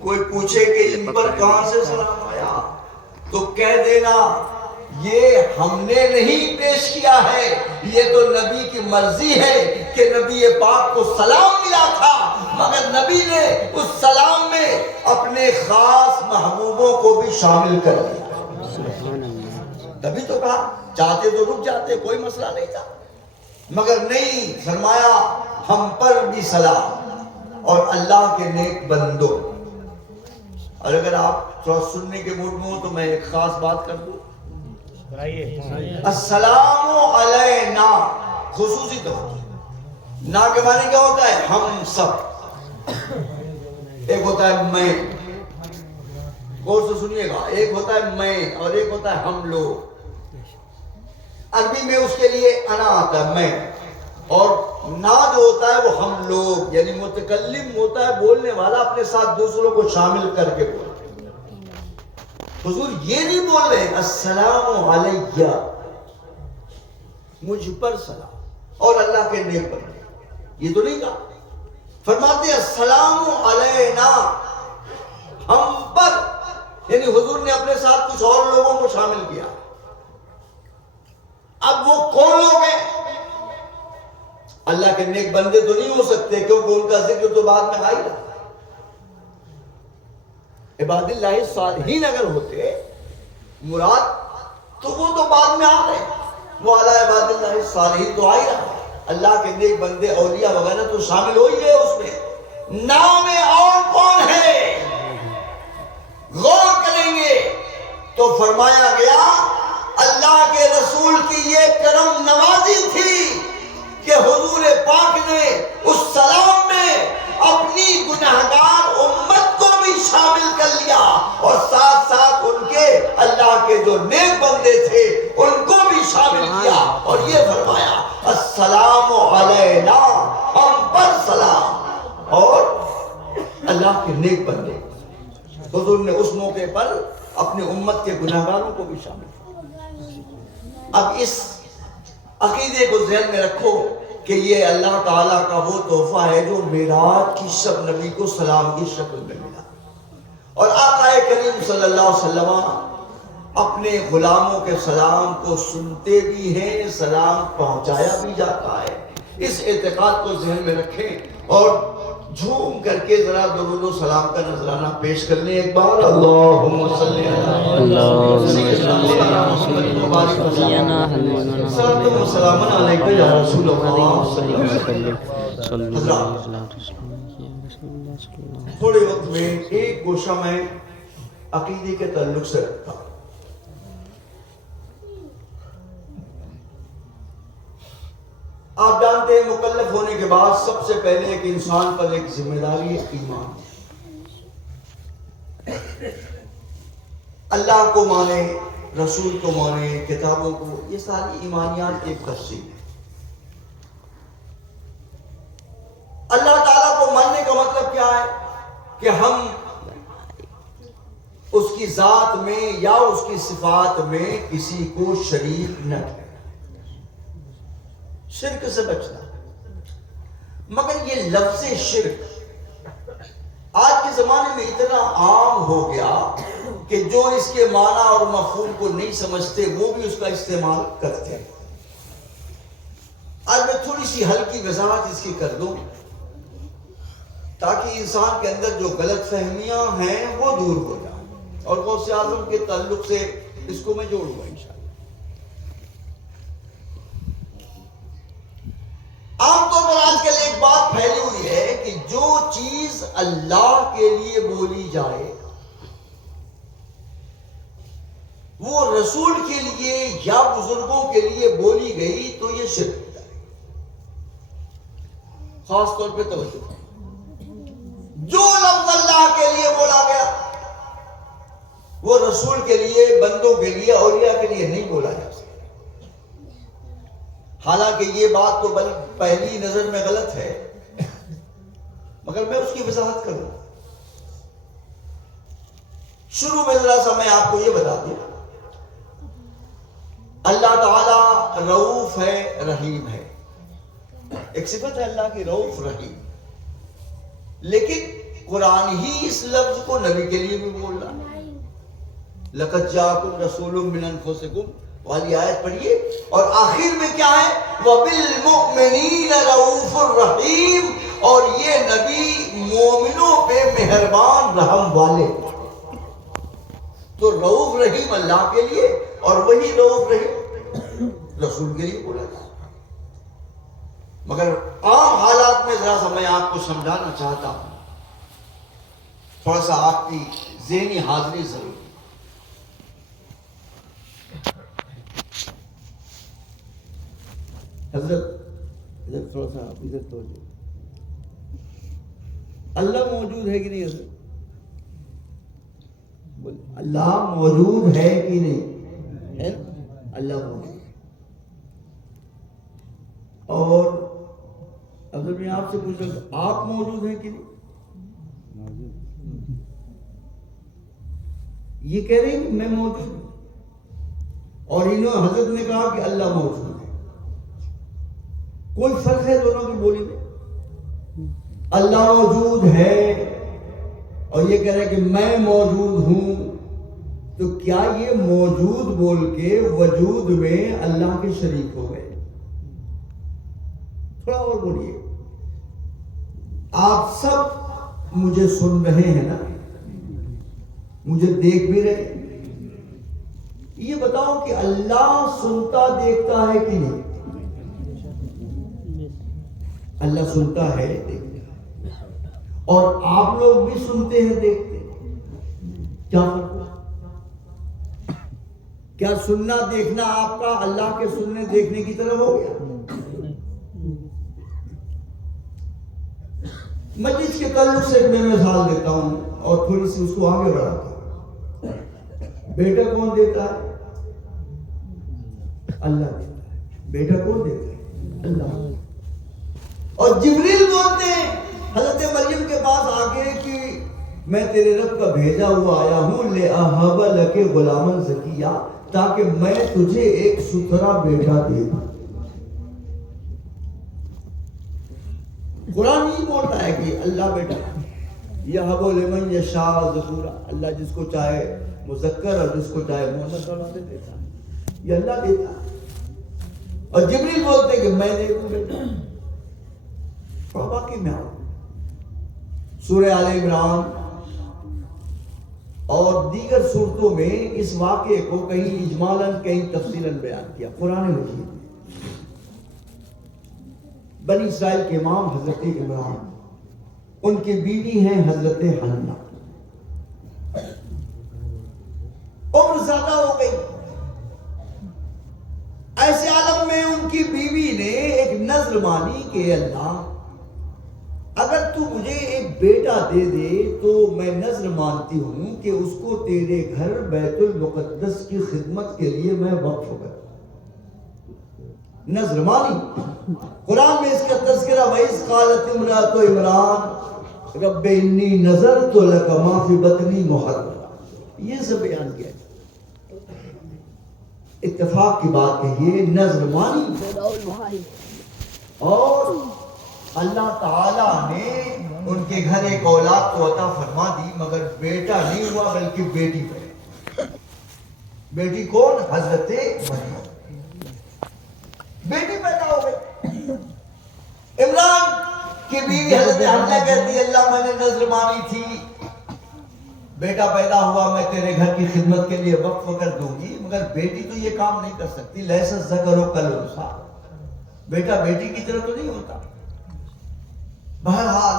کوئی پوچھے کہ ان پر کہاں سے سلام آیا تو کہہ دینا یہ ہم نے نہیں پیش کیا ہے، یہ تو نبی کی مرضی ہے کہ نبی پاک کو سلام ملا تھا، مگر نبی نے اس سلام میں اپنے خاص محبوبوں کو بھی شامل کر دیا. نبی تو کہا چاہتے تو رک جاتے، کوئی مسئلہ نہیں تھا، مگر نہیں، فرمایا ہم پر بھی سلام اور اللہ کے نیک بندوں. اور اگر آپ تھوڑا سننے کے موڈ میں ہو تو میں ایک خاص بات کر دوں. السلام علینا خصوصی طور نا کے معنی کیا ہوتا ہے؟ ہم سب. ایک ہوتا ہے میں، غور سے سنیے گا، ایک ہوتا ہے میں اور ایک ہوتا ہے ہم لوگ. عربی میں اس کے لیے انا آتا ہے، میں، اور نا جو ہوتا ہے وہ ہم لوگ، یعنی متکلم ہوتا ہے بولنے والا اپنے ساتھ دوسروں کو شامل کر کے بولتا. حضور یہ نہیں بول رہے السلام علیہ مجھ پر سلام اور اللہ کے نیک بندے. یہ تو نہیں کہا. فرماتے ہیں السلام علینا، ہم پر، یعنی حضور نے اپنے ساتھ کچھ اور لوگوں کو شامل کیا. اب وہ کون لوگ ہیں؟ اللہ کے نیک بندے تو نہیں ہو سکتے کیونکہ ان کا ذکر تو بعد میں آئی رہا. عباد اللہ صالحین اگر ہوتے مراد تو وہ تو بعد میں آ رہے. وہ اعلیٰ عباد اللہ صالحین تو آئی رہا. اللہ کے نیک بندے اولیاء وغیرہ تو شامل ہو ہی ہے اس میں. نام اور کون ہے غور کریں گے تو فرمایا گیا اللہ کے رسول کی یہ کرم نوازی تھی کہ حضور پاک نے اس سلام میں اپنی گناہگار امت کو بھی شامل کر لیا اور ساتھ ساتھ ان کے اللہ کے جو نیک بندے تھے ان کو بھی شامل کیا اور یہ فرمایا السلام علینا، ہم پر سلام اور اللہ کے نیک بندے. حضور نے اس موقع پر اپنے امت کے گناہگاروں کو بھی شامل کیا. اب اس عقیدے کو ذہن میں رکھو کہ یہ اللہ تعالیٰ کا وہ تحفہ ہے جو معراج کی شب نبی کو سلام کی شکل میں ملا. اور آقا کریم صلی اللہ علیہ وسلم اپنے غلاموں کے سلام کو سنتے بھی ہیں، سلام پہنچایا بھی جاتا ہے. اس اعتقاد کو ذہن میں رکھیں اور جھوم کر کے ذرا درود و سلام کا نذرانہ پیش کر لیں ایک بار. اللہم صلی سلام علیکہ یا رسول اللہ. تھوڑے وقت میں ایک گوشہ میں عقیدے کے تعلق سے رکھتا ہوں. آپ جانتے ہیں مکلف ہونے کے بعد سب سے پہلے ایک انسان پر ایک ذمہ داری ہے ایمان. اللہ کو مانے، رسول کو مانے، کتابوں کو، یہ ساری ایمانیات کی ایک تفصیل ہے. اللہ تعالیٰ کو ماننے کا مطلب کیا ہے کہ ہم اس کی ذات میں یا اس کی صفات میں کسی کو شریک نہ کریں، شرک سے بچنا. مگر یہ لفظ شرک آج کے زمانے میں اتنا عام ہو گیا کہ جو اس کے معنی اور مفہوم کو نہیں سمجھتے وہ بھی اس کا استعمال کرتے ہیں. آج میں تھوڑی سی ہلکی وضاحت اس کی کر دوں تاکہ انسان کے اندر جو غلط فہمیاں ہیں وہ دور ہو جائیں اور غوث اعظم کے تعلق سے اس کو میں جوڑوں گا انشاءاللہ. عام طور پر آج کل ایک بات پھیلی ہوئی ہے کہ جو چیز اللہ کے لیے بولی جائے وہ رسول کے لیے یا بزرگوں کے لیے بولی گئی تو یہ شرک ہوتا ہے. خاص طور پہ توجہ، جو لفظ اللہ کے لیے بولا گیا وہ رسول کے لیے، بندوں کے لیے، اولیاء کے لیے نہیں بولا جا سکتا. حالانکہ یہ بات تو پہلی نظر میں غلط ہے مگر میں اس کی وضاحت کروں. شروع میں ذرا سا میں آپ کو یہ بتا دوں، اللہ تعالی رؤوف ہے، رحیم ہے. ایک صفت ہے اللہ کی رؤوف رحیم. لیکن قرآن ہی اس لفظ کو نبی کے لیے بھی بول رہا ہے. لقد جاءکم رسول من انفسکم والی آیت پڑھیے اور آخر میں کیا ہے؟ وَبِالْمُؤْمِنِينَ رَؤُوفٌ رَحِيمٌ، اور یہ نبی مومنوں پہ مہربان رحم والے. تو رؤوف رحیم اللہ کے لیے اور وہی رؤوف رحیم رسول کے لیے بولا جاتا ہے. مگر عام حالات میں ذرا سا میں آپ کو سمجھانا چاہتا ہوں، تھوڑا سا آپ کی ذہنی حاضری ضروری. حضرت ادھر تھوڑا سا آپ ادھر تو اللہ موجود ہے کہ نہیں؟ حضرت اللہ موجود ہے کہ نہیں؟ ہے اللہ موجود. اور اگر میں آپ سے پوچھ رہا ہوں آپ موجود ہیں کہ نہیں؟ یہ کہہ رہے ہیں کہ میں موجود ہوں اور انہوں حضرت نے کہا کہ اللہ موجود ہے. کوئی فرق ہے دونوں کی بولی میں؟ اللہ موجود ہے اور یہ کہہ رہے کہ میں موجود ہوں، تو کیا یہ موجود بول کے وجود میں اللہ کے شریک ہو گئے؟ تھوڑا اور بولیے. آپ سب مجھے سن رہے ہیں نا، مجھے دیکھ بھی رہے ہیں. یہ بتاؤ کہ اللہ سنتا دیکھتا ہے کہ نہیں؟ اللہ سنتا ہے دیکھتا ہے، اور آپ لوگ بھی سنتے ہیں دیکھتے ہیں. کیا فرق ہے؟ کیا سننا دیکھنا آپ کا اللہ کے سننے دیکھنے کی طرح ہو گیا؟ مجلس کے تعلق سے میں مثال دیتا ہوں اور تھوڑی سی اس کو آگے بڑھاتا ہوں. بیٹا کون دیتا ہے؟ اللہ دیتا ہے. بیٹا کون دیتا ہے؟ اللہ. اور جبریل بولتے ہیں حضرت مریم کے پاس آگے کہ میں تیرے رب کا بھیجا ہوا آیا ہوں لِأَهَبَ لَكَ غُلَامًا زَكِيًّا، تاکہ میں تجھے ایک ستھرا بیٹا دے دوں. قرآن یہ بولتا ہے کہ اللہ بیٹا یَهَبُ لِمَن یَشَاءُ ذُکُورًا، اللہ جس کو چاہے مذکر اور جس کو چاہے مؤنث اولاد دیتا ہے. یہ اللہ دیتا ہے. اور جبریل بولتے ہیں کہ میں دے دوں بیٹا. اور باقی میں آؤں سورہ آل عمران اور دیگر صورتوں میں اس واقعے کو کہیں اجمالاً کہیں تفصیلاً بیان کیا. قرآن مجید میں بنی اسرائیل کے امام حضرت عمران، ان کی بیوی ہیں حضرت حنہ. عمر زیادہ ہو گئی، ایسے عالم میں ان کی بیوی نے ایک نذر مانی کہ اللہ اگر تو مجھے ایک بیٹا دے دے تو میں نذر مانتی ہوں کہ اس کو تیرے گھر بیت المقدس کی خدمت کے لیے میں وقف کروں. نذر مانی. قرآن میں اس کا تذکرہ وَإِذْ قَالَتِ امْرَأَتُ عِمْرَانَ رَبِّ إِنِّي نَذَرْتُ لَكَ مَا فِي بَطْنِي مُحَرَّرًا، یہ سب بیان کیا. اتفاق کی بات کہیے، نذر مانی اور اللہ تعالیٰ نے ان کے گھر ایک اولاد تو عطا فرما دی، مگر بیٹا نہیں ہوا بلکہ بیٹی پیدا. بیٹی کون؟ حضرت مریم. بیٹی پیدا ہو گئی. عمران کی بیوی حضرت حنہ کہتی ہے اللہ میں نے نذر مانی تھی، بیٹا پیدا ہوا میں تیرے گھر کی خدمت کے لیے وقف کر دوں گی، مگر بیٹی تو یہ کام نہیں کر سکتی. لیس الذکر کالانثیٰ، بیٹا بیٹی کی طرح تو نہیں ہوتا. بہرحال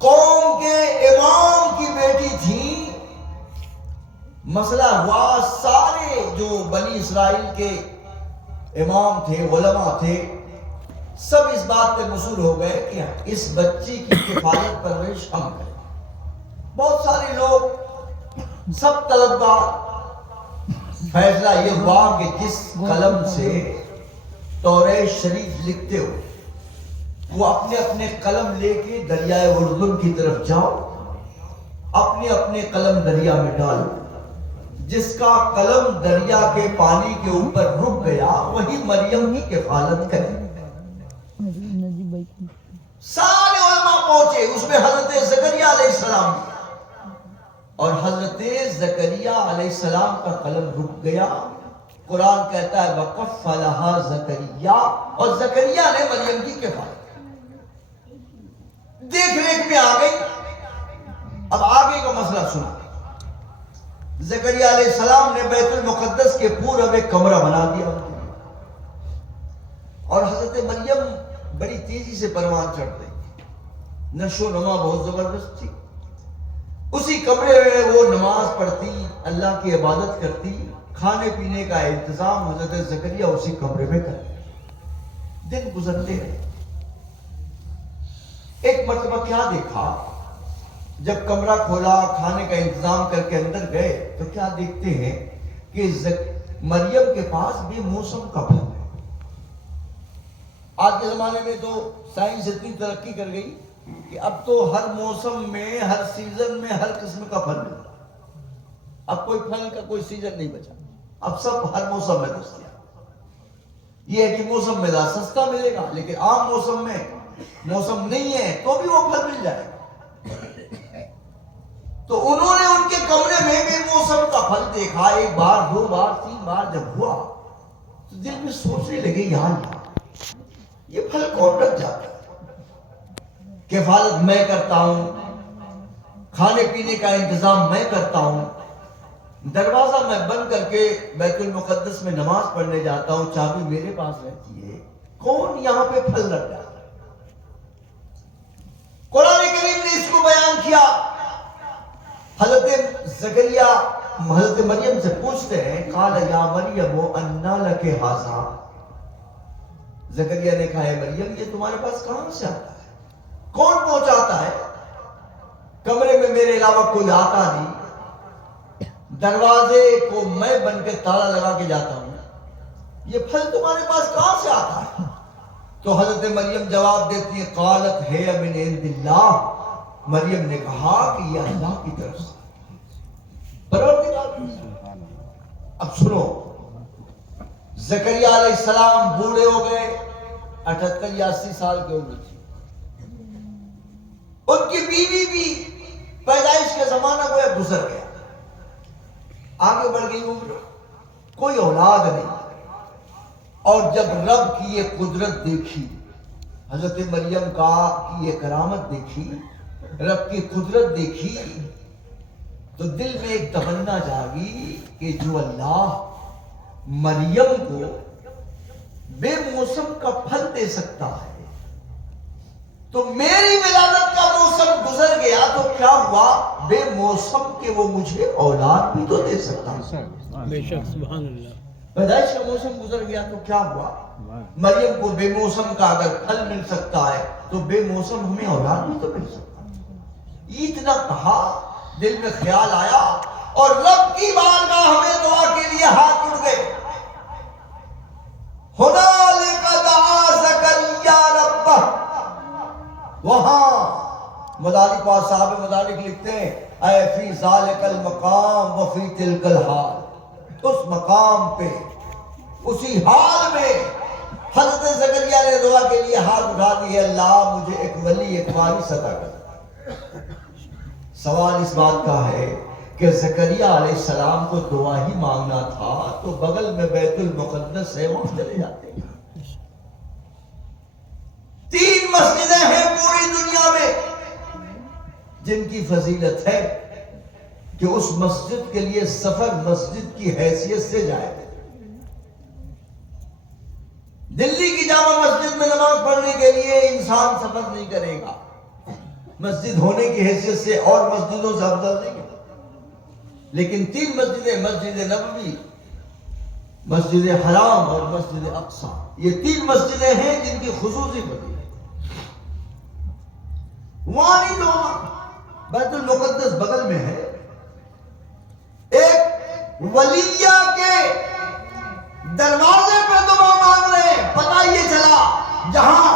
قوم کے امام کی بیٹی تھی. مسئلہ ہوا، سارے جو بنی اسرائیل کے امام تھے، علماء تھے، سب اس بات پہ مصر ہو گئے کہ اس بچی کی کفالت پرورش ہم کریں. بہت سارے لوگ، سب طلبگار. فیصلہ یہ ہوا کہ جس قلم سے توریت شریف لکھتے ہو وہ اپنے اپنے قلم لے کے دریائے اردن کی طرف جاؤ، اپنے اپنے قلم دریا میں ڈالو. جس کا قلم دریا کے پانی کے اوپر رک گیا وہی مریم کی کفالت کرے. سارے علماء پہنچے، اس میں حضرت زکریہ علیہ السلام اور حضرت زکریہ علیہ السلام کا قلم رک گیا. قرآن کہتا ہے وَكَفَّلَهَا زَكَرِيَّا، اور زکریہ نے مریم کی کفالت دیکھ ریکھ میں آ گئی. اب آگے کا مسئلہ سنا. زکریہ علیہ السلام نے بیت المقدس کے پورا میں کمرہ بنا دیا اور حضرت مریم بڑی تیزی سے پروان چڑھ گئی. نشو و نما بہت زبردست تھی. اسی کمرے میں وہ نماز پڑھتی، اللہ کی عبادت کرتی، کھانے پینے کا انتظام حضرت زکریہ اسی کمرے میں کرتے. دن گزرتے رہے. ایک مرتبہ کیا دیکھا، جب کمرہ کھولا، کھانے کا انتظام کر کے اندر گئے تو کیا دیکھتے ہیں کہ مریم کے پاس بھی موسم کا پھل ہے. آج کے زمانے میں تو سائنس اتنی ترقی کر گئی کہ اب تو ہر موسم میں، ہر سیزن میں ہر قسم کا پھل ملتا. اب کوئی پھل کا کوئی سیزن نہیں بچا، اب سب ہر موسم میں دستیاب. یہ ہے کہ موسم میں سستا ملے گا، لیکن عام موسم میں موسم نہیں ہے تو بھی وہ پھل مل جائے گا۔ تو انہوں نے ان کے کمرے میں بے موسم کا پھل دیکھا، ایک بار، دو بار، تین بار جب ہوا تو دل میں سوچنے لگے، یا اللہ یہ پھل کون رکھ جاتا ہے؟ کفالت میں کرتا ہوں، کھانے پینے کا انتظام میں کرتا ہوں، دروازہ میں بند کر کے بیت المقدس میں نماز پڑھنے جاتا ہوں، چابی میرے پاس رہتی ہے، کون یہاں پہ پھل رکھ جاتا ہے؟ قرآن کریم نے اس کو بیان کیا۔ حضرت زکریا حضرت مریم سے پوچھتے ہیں، قال یا مریم انا لک ھذا، زکریا نے کہا ہے مریم یہ تمہارے پاس کہاں سے آتا ہے؟ کون پہنچاتا ہے؟ کمرے میں میرے علاوہ کوئی آتا نہیں، دروازے کو میں بن کے تالا لگا کے جاتا ہوں، یہ پھل تمہارے پاس کہاں سے آتا ہے؟ تو حضرت مریم جواب دیتی ہے، قالت ہے من عند اللہ، مریم نے کہا کہ یہ اللہ کی طرف سے پروردگار کی طرف سے۔ اب سنو، زکریا علیہ السلام بوڑھے ہو گئے، 78 یا 80 سال کی عمر تھی، ان کی بیوی بھی پیدائش کا زمانہ گویا گزر گیا، آگے بڑھ گئی عمر، کوئی اولاد نہیں۔ اور جب رب کی یہ قدرت دیکھی، حضرت مریم کا کی یہ کرامت دیکھی، رب کی قدرت دیکھی، تو دل میں ایک تمنا جاگی کہ جو اللہ مریم کو بے موسم کا پھل دے سکتا ہے، تو میری ولادت کا موسم گزر گیا تو کیا ہوا، بے موسم کے وہ مجھے اولاد بھی تو دے سکتا ہے۔ بے شک، سبحان اللہ۔ پیدائش کا موسم گزر گیا تو کیا ہوا، مریم کو بے موسم کا اگر پھل مل سکتا ہے تو بے موسم ہمیں اولاد بھی تو مل سکتا ہے۔ اتنا کہا، دل میں خیال آیا اور رب کی بارگاہ میں دعا کے لیے ہاتھ اٹھ گئے۔ ہنالک دعا زکریا ربہ، وہاں مدارک و صاحب مدارک لکھتے ہیں، اے فی ذالک المقام وفی تلک الحال، اس مقام پہ، اسی حال میں حضرت زکریا نے دعا کے لیے ہاتھ اٹھا دیے، اللہ مجھے ایک ولی، ایک وارث عطا کر۔ سوال اس بات کا ہے کہ زکریا علیہ السلام کو دعا ہی مانگنا تھا تو بغل میں بیت المقدس ہے، وہاں چلے جاتے ہیں۔ 3 مسجدیں ہیں پوری دنیا میں جن کی فضیلت ہے کہ اس مسجد کے لیے سفر مسجد کی حیثیت سے جائے۔ دلی کی جامع مسجد میں نماز پڑھنے کے لیے انسان سفر نہیں کرے گا، مسجد ہونے کی حیثیت سے اور مسجدوں سے افضل نہیں ہے، لیکن 3 مسجدیں، مسجد نبوی، مسجد حرام اور مسجد اقصی، یہ 3 مسجدیں ہیں جن کی خصوصی فضیلت۔ وہاں نہیں دعا، بیت المقدس بغل میں ہے، ایک ولیہ کے دروازے پہ دعا مانگ رہے ہیں۔ پتہ یہ چلا جہاں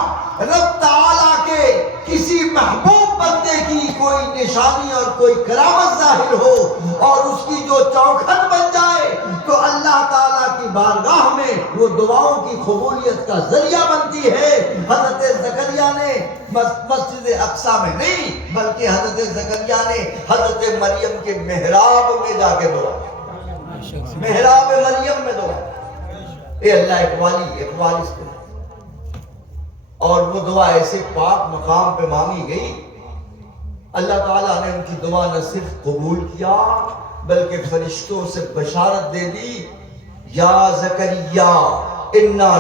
رب تعالیٰ کے کسی محبوب بندے کی کوئی نشانی اور کوئی کرامت ظاہر ہو اور اس کی جو چوکھٹ بن جائے تو اللہ تعالیٰ کی بارگاہ میں وہ دعاؤں کی قبولیت کا ذریعہ بنتی ہے۔ حضرت زکریا نے مسجد اقصی میں نہیں بلکہ حضرت زکریا نے حضرت مریم کے محراب میں جا کے دعا، محراب مریم میں دعا، اے اللہ ایک والی، ایک وارث کے، اور وہ دعا ایسے پاک مقام پہ مانگی گئی، اللہ تعالیٰ نے ان کی دعا نہ صرف قبول کیا بلکہ فرشتوں سے بشارت دے دی، یا زکریا انا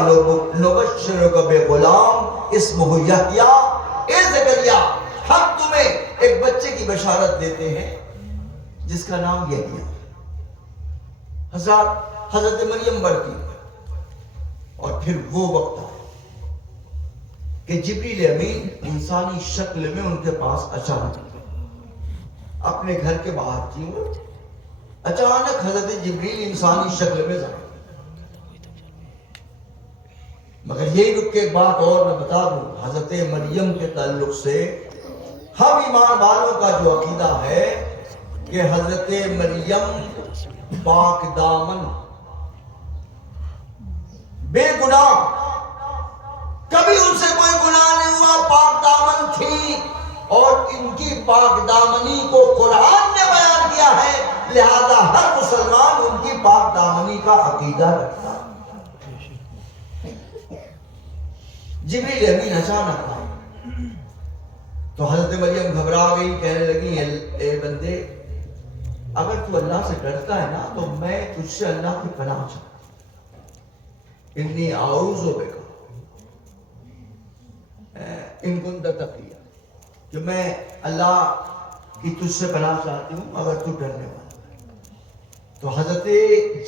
نبشرک بغلام اسمہ یحییٰ، اے زکریا ہم تمہیں ایک بچے کی بشارت دیتے ہیں جس کا نام یحییٰ۔ حضرت مریم بڑھتی اور پھر وہ وقت آیا کہ جبریل امین انسانی شکل میں ان کے پاس اچانک اپنے گھر کے باہر تھی، اچانک حضرت جبریل انسانی شکل میں ظاہر۔ مگر یہی رک کے ایک بات اور میں بتا دوں، حضرت مریم کے تعلق سے ہم ایمان والوں کا جو عقیدہ ہے کہ حضرت مریم پاک دامن، بے گناہ، اور ان کی پاک دامنی کو قرآن نے بیان کیا ہے، لہذا ہر مسلمان ان کی پاک دامنی کا عقیدہ رکھتا ہے۔ جبریل امین اچانک آئے تو حضرت مریم گھبرا گئی، کہنے لگی اے بندے، اگر تو اللہ سے ڈرتا ہے نا تو میں تجھ سے اللہ کی پناہ چاہتا ہوں، انی اعوذ بک ان کنت تقیا، کہ میں اللہ کی تجھ سے پناہ چاہتی ہوں اگر تو ڈرنے والا ہے۔ تو حضرت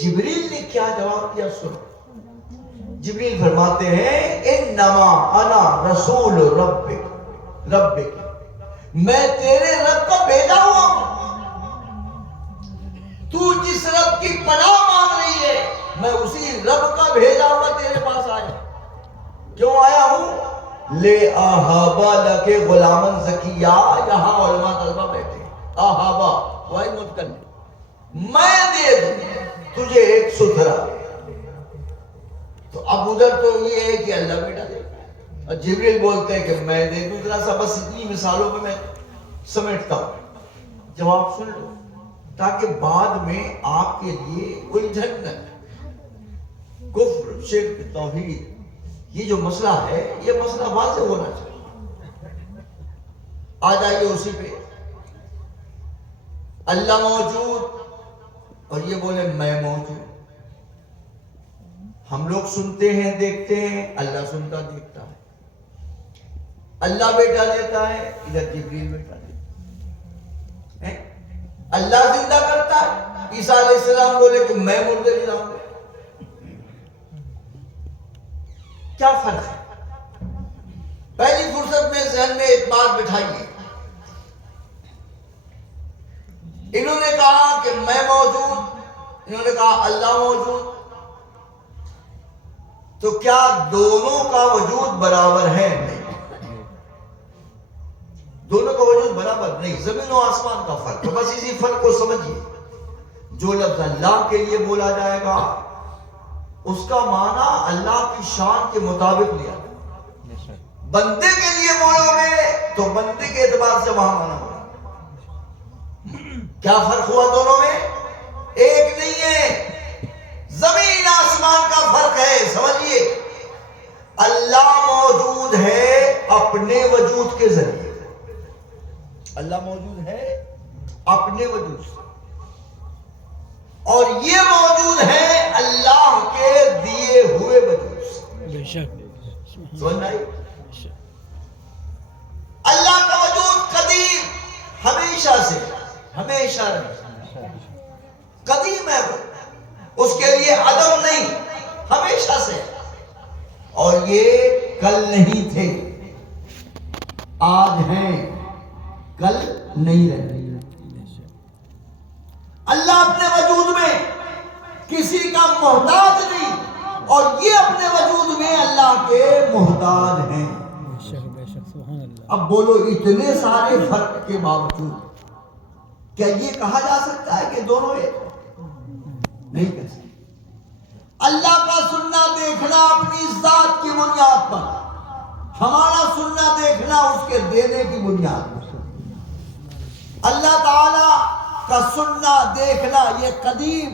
جبریل نے کیا جواب دیا سنو۔ جبریل فرماتے ہیں انما انا رسول ربک، میں تیرے رب کا بھیجا ہوا ہوں، تو جس رب کی پناہ مانگ رہی ہے میں اسی رب کا بھیجا ہوا تیرے پاس آیا۔ کیوں آیا ہوں؟ لے آہابا لکے غلامن زکیہ، یہاں علماء طلبہ بیٹھے آہابا واحد متکلم، میں دے دوں تجھے ایک ستھرا۔ تو اب ادھر تو یہ ہے کہ اللہ بیٹا دے، اور جبریل بولتے ہیں کہ میں دے دوں۔ ذرا سا بس اتنی مثالوں میں میں سمیٹتا ہوں، جواب سن لو تاکہ بعد میں آپ کے لیے کوئی جھنڈ نہ۔ کفر، شرک، توحید، یہ جو مسئلہ ہے یہ مسئلہ واضح ہونا چاہیے۔ آ جائیے اسی پہ، اللہ موجود اور یہ بولے میں موجود۔ ہم لوگ سنتے ہیں دیکھتے ہیں، اللہ سنتا دیکھتا ہے۔ اللہ بیٹا دیتا ہے، ادھر جبریل بیٹا دیتا ہے۔ اللہ زندہ کرتا ہے، عیسیٰ علیہ السلام بولے کہ میں مردے جلاؤں گا۔ کیا فرق ہے؟ پہلی فرصت میں ذہن میں ایک بات بٹھائیے، انہوں نے کہا کہ میں موجود، انہوں نے کہا اللہ موجود، تو کیا دونوں کا وجود برابر ہے؟ نہیں، دونوں کا وجود برابر نہیں، زمین و آسمان کا فرق ہے۔ بس اسی فرق کو سمجھیے، جو لفظ اللہ کے لیے بولا جائے گا اس کا معنی اللہ کی شان کے مطابق لیا جائے، بندے کے لیے بولو گے تو بندے کے اعتبار سے وہاں معنی ہوگا۔ کیا فرق ہوا دونوں میں؟ ایک نہیں ہے، زمین آسمان کا فرق ہے، سمجھیے۔ اللہ موجود ہے اپنے وجود کے ذریعے، اللہ موجود ہے اپنے وجود سے، اور یہ موجود ہے اللہ کے دیے ہوئے وجود سے۔ بے شک سمجھ آئی؟ اللہ کا وجود قدیم، ہمیشہ سے، ہمیشہ رہے، قدیم ہے وہ، اس کے لیے عدم نہیں، ہمیشہ سے۔ اور یہ کل نہیں تھے، آج ہیں، کل نہیں رہے۔ اللہ اپنے وجود میں کسی کا محتاج نہیں، اور یہ اپنے وجود میں اللہ کے محتاج ہیں۔ بے شک سبحان اللہ۔ اب بولو، اتنے سارے فرق کے باوجود کیا یہ کہا جا سکتا ہے کہ دونوں ایک؟ نہیں کہہ سکتے۔ اللہ کا سننا دیکھنا اپنی ذات کی بنیاد پر، ہمارا سننا دیکھنا اس کے دینے کی بنیاد پر۔ اللہ تعالی کا سننا دیکھنا یہ قدیم،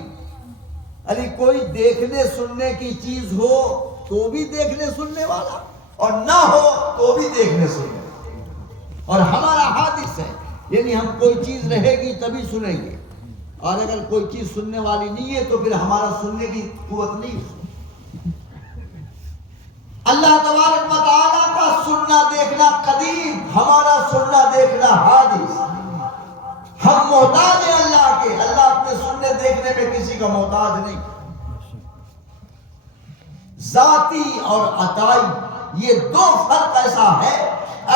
یعنی کوئی دیکھنے سننے کی چیز ہو تو بھی دیکھنے سننے والا، اور نہ ہو تو بھی دیکھنے سننے والا۔ اور ہمارا حادث ہے، یعنی ہم کوئی چیز رہے گی تبھی سنیں گے، اور اگر کوئی چیز سننے والی نہیں ہے تو پھر ہمارا سننے کی قوت نہیں ہے۔ اللہ تبارک و تعالیٰ کا سننا دیکھنا قدیم، ہمارا سننا دیکھنا حادث۔ ہم محتاج ہیں اللہ کے، اللہ اپنے سننے دیکھنے میں کسی کا محتاج نہیں۔ ذاتی اور عطائی یہ دو فرق ایسا ہے،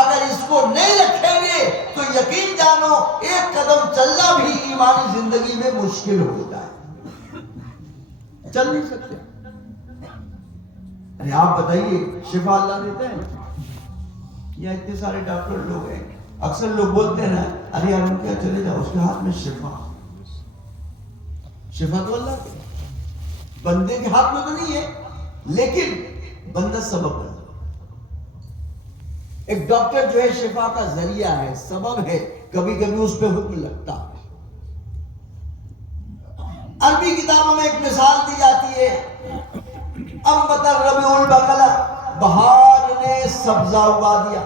اگر اس کو نہیں رکھیں گے تو یقین جانو ایک قدم چلنا بھی ایمانی زندگی میں مشکل ہو جائے، چل نہیں سکتے۔ ارے آپ بتائیے، شفا اللہ دیتے ہیں؟ یا اتنے سارے ڈاکٹر لوگ ہیں، اکثر لوگ بولتے ہیں نا، ارے یار ان کے چلے جاؤ، اس کے ہاتھ میں شفا، شفا تو اللہ کے، بندے کے ہاتھ میں تو نہیں ہے، لیکن بندہ سبب ہے۔ ایک ڈاکٹر جو ہے شفا کا ذریعہ ہے، سبب ہے، کبھی کبھی اس پہ حکم لگتا ہے۔ عربی کتابوں میں ایک مثال دی جاتی ہے، انبت الربیع البقل، بہار نے سبزہ اگا دیا۔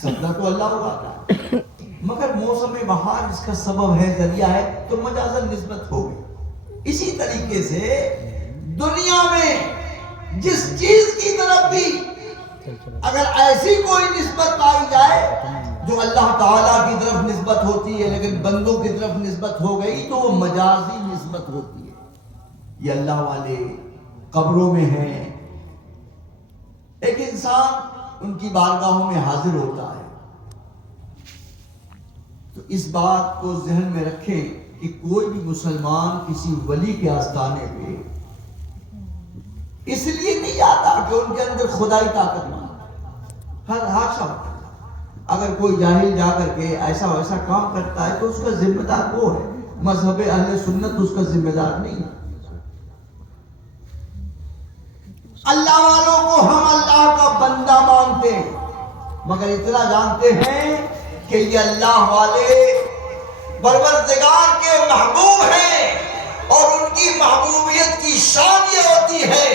سبزہ تو اللہ اگاتا ہے، مگر موسم بہار اس کا سبب ہے، ذریعہ ہے، تو مجازاً نسبت ہو گئی۔ اسی طریقے سے دنیا میں جس چیز کی طرف بھی اگر ایسی کوئی نسبت پائی جائے جو اللہ تعالیٰ کی طرف نسبت ہوتی ہے لیکن بندوں کی طرف نسبت ہو گئی تو وہ مجازی نسبت ہوتی ہے۔ یہ اللہ والے قبروں میں ہیں، ایک انسان ان کی بارگاہوں میں حاضر ہوتا ہے، تو اس بات کو ذہن میں رکھیں کہ کوئی بھی مسلمان کسی ولی کے آستانے پہ اس لیے نہیں آتا کہ ان کے اندر خدائی طاقت مانتا، ہر حاشا، اگر کوئی جاہل جا کر کے ایسا ویسا کام کرتا ہے تو اس کا ذمہ دار وہ ہے، مذہب اہل سنت اس کا ذمہ دار نہیں ہے۔ اللہ والوں کو ہم اللہ کا بندہ مانتے ہیں، مگر اتنا جانتے ہیں کہ یہ اللہ والے پروردگار کے محبوب ہیں، اور ان کی محبوبیت کی شان یہ ہوتی ہے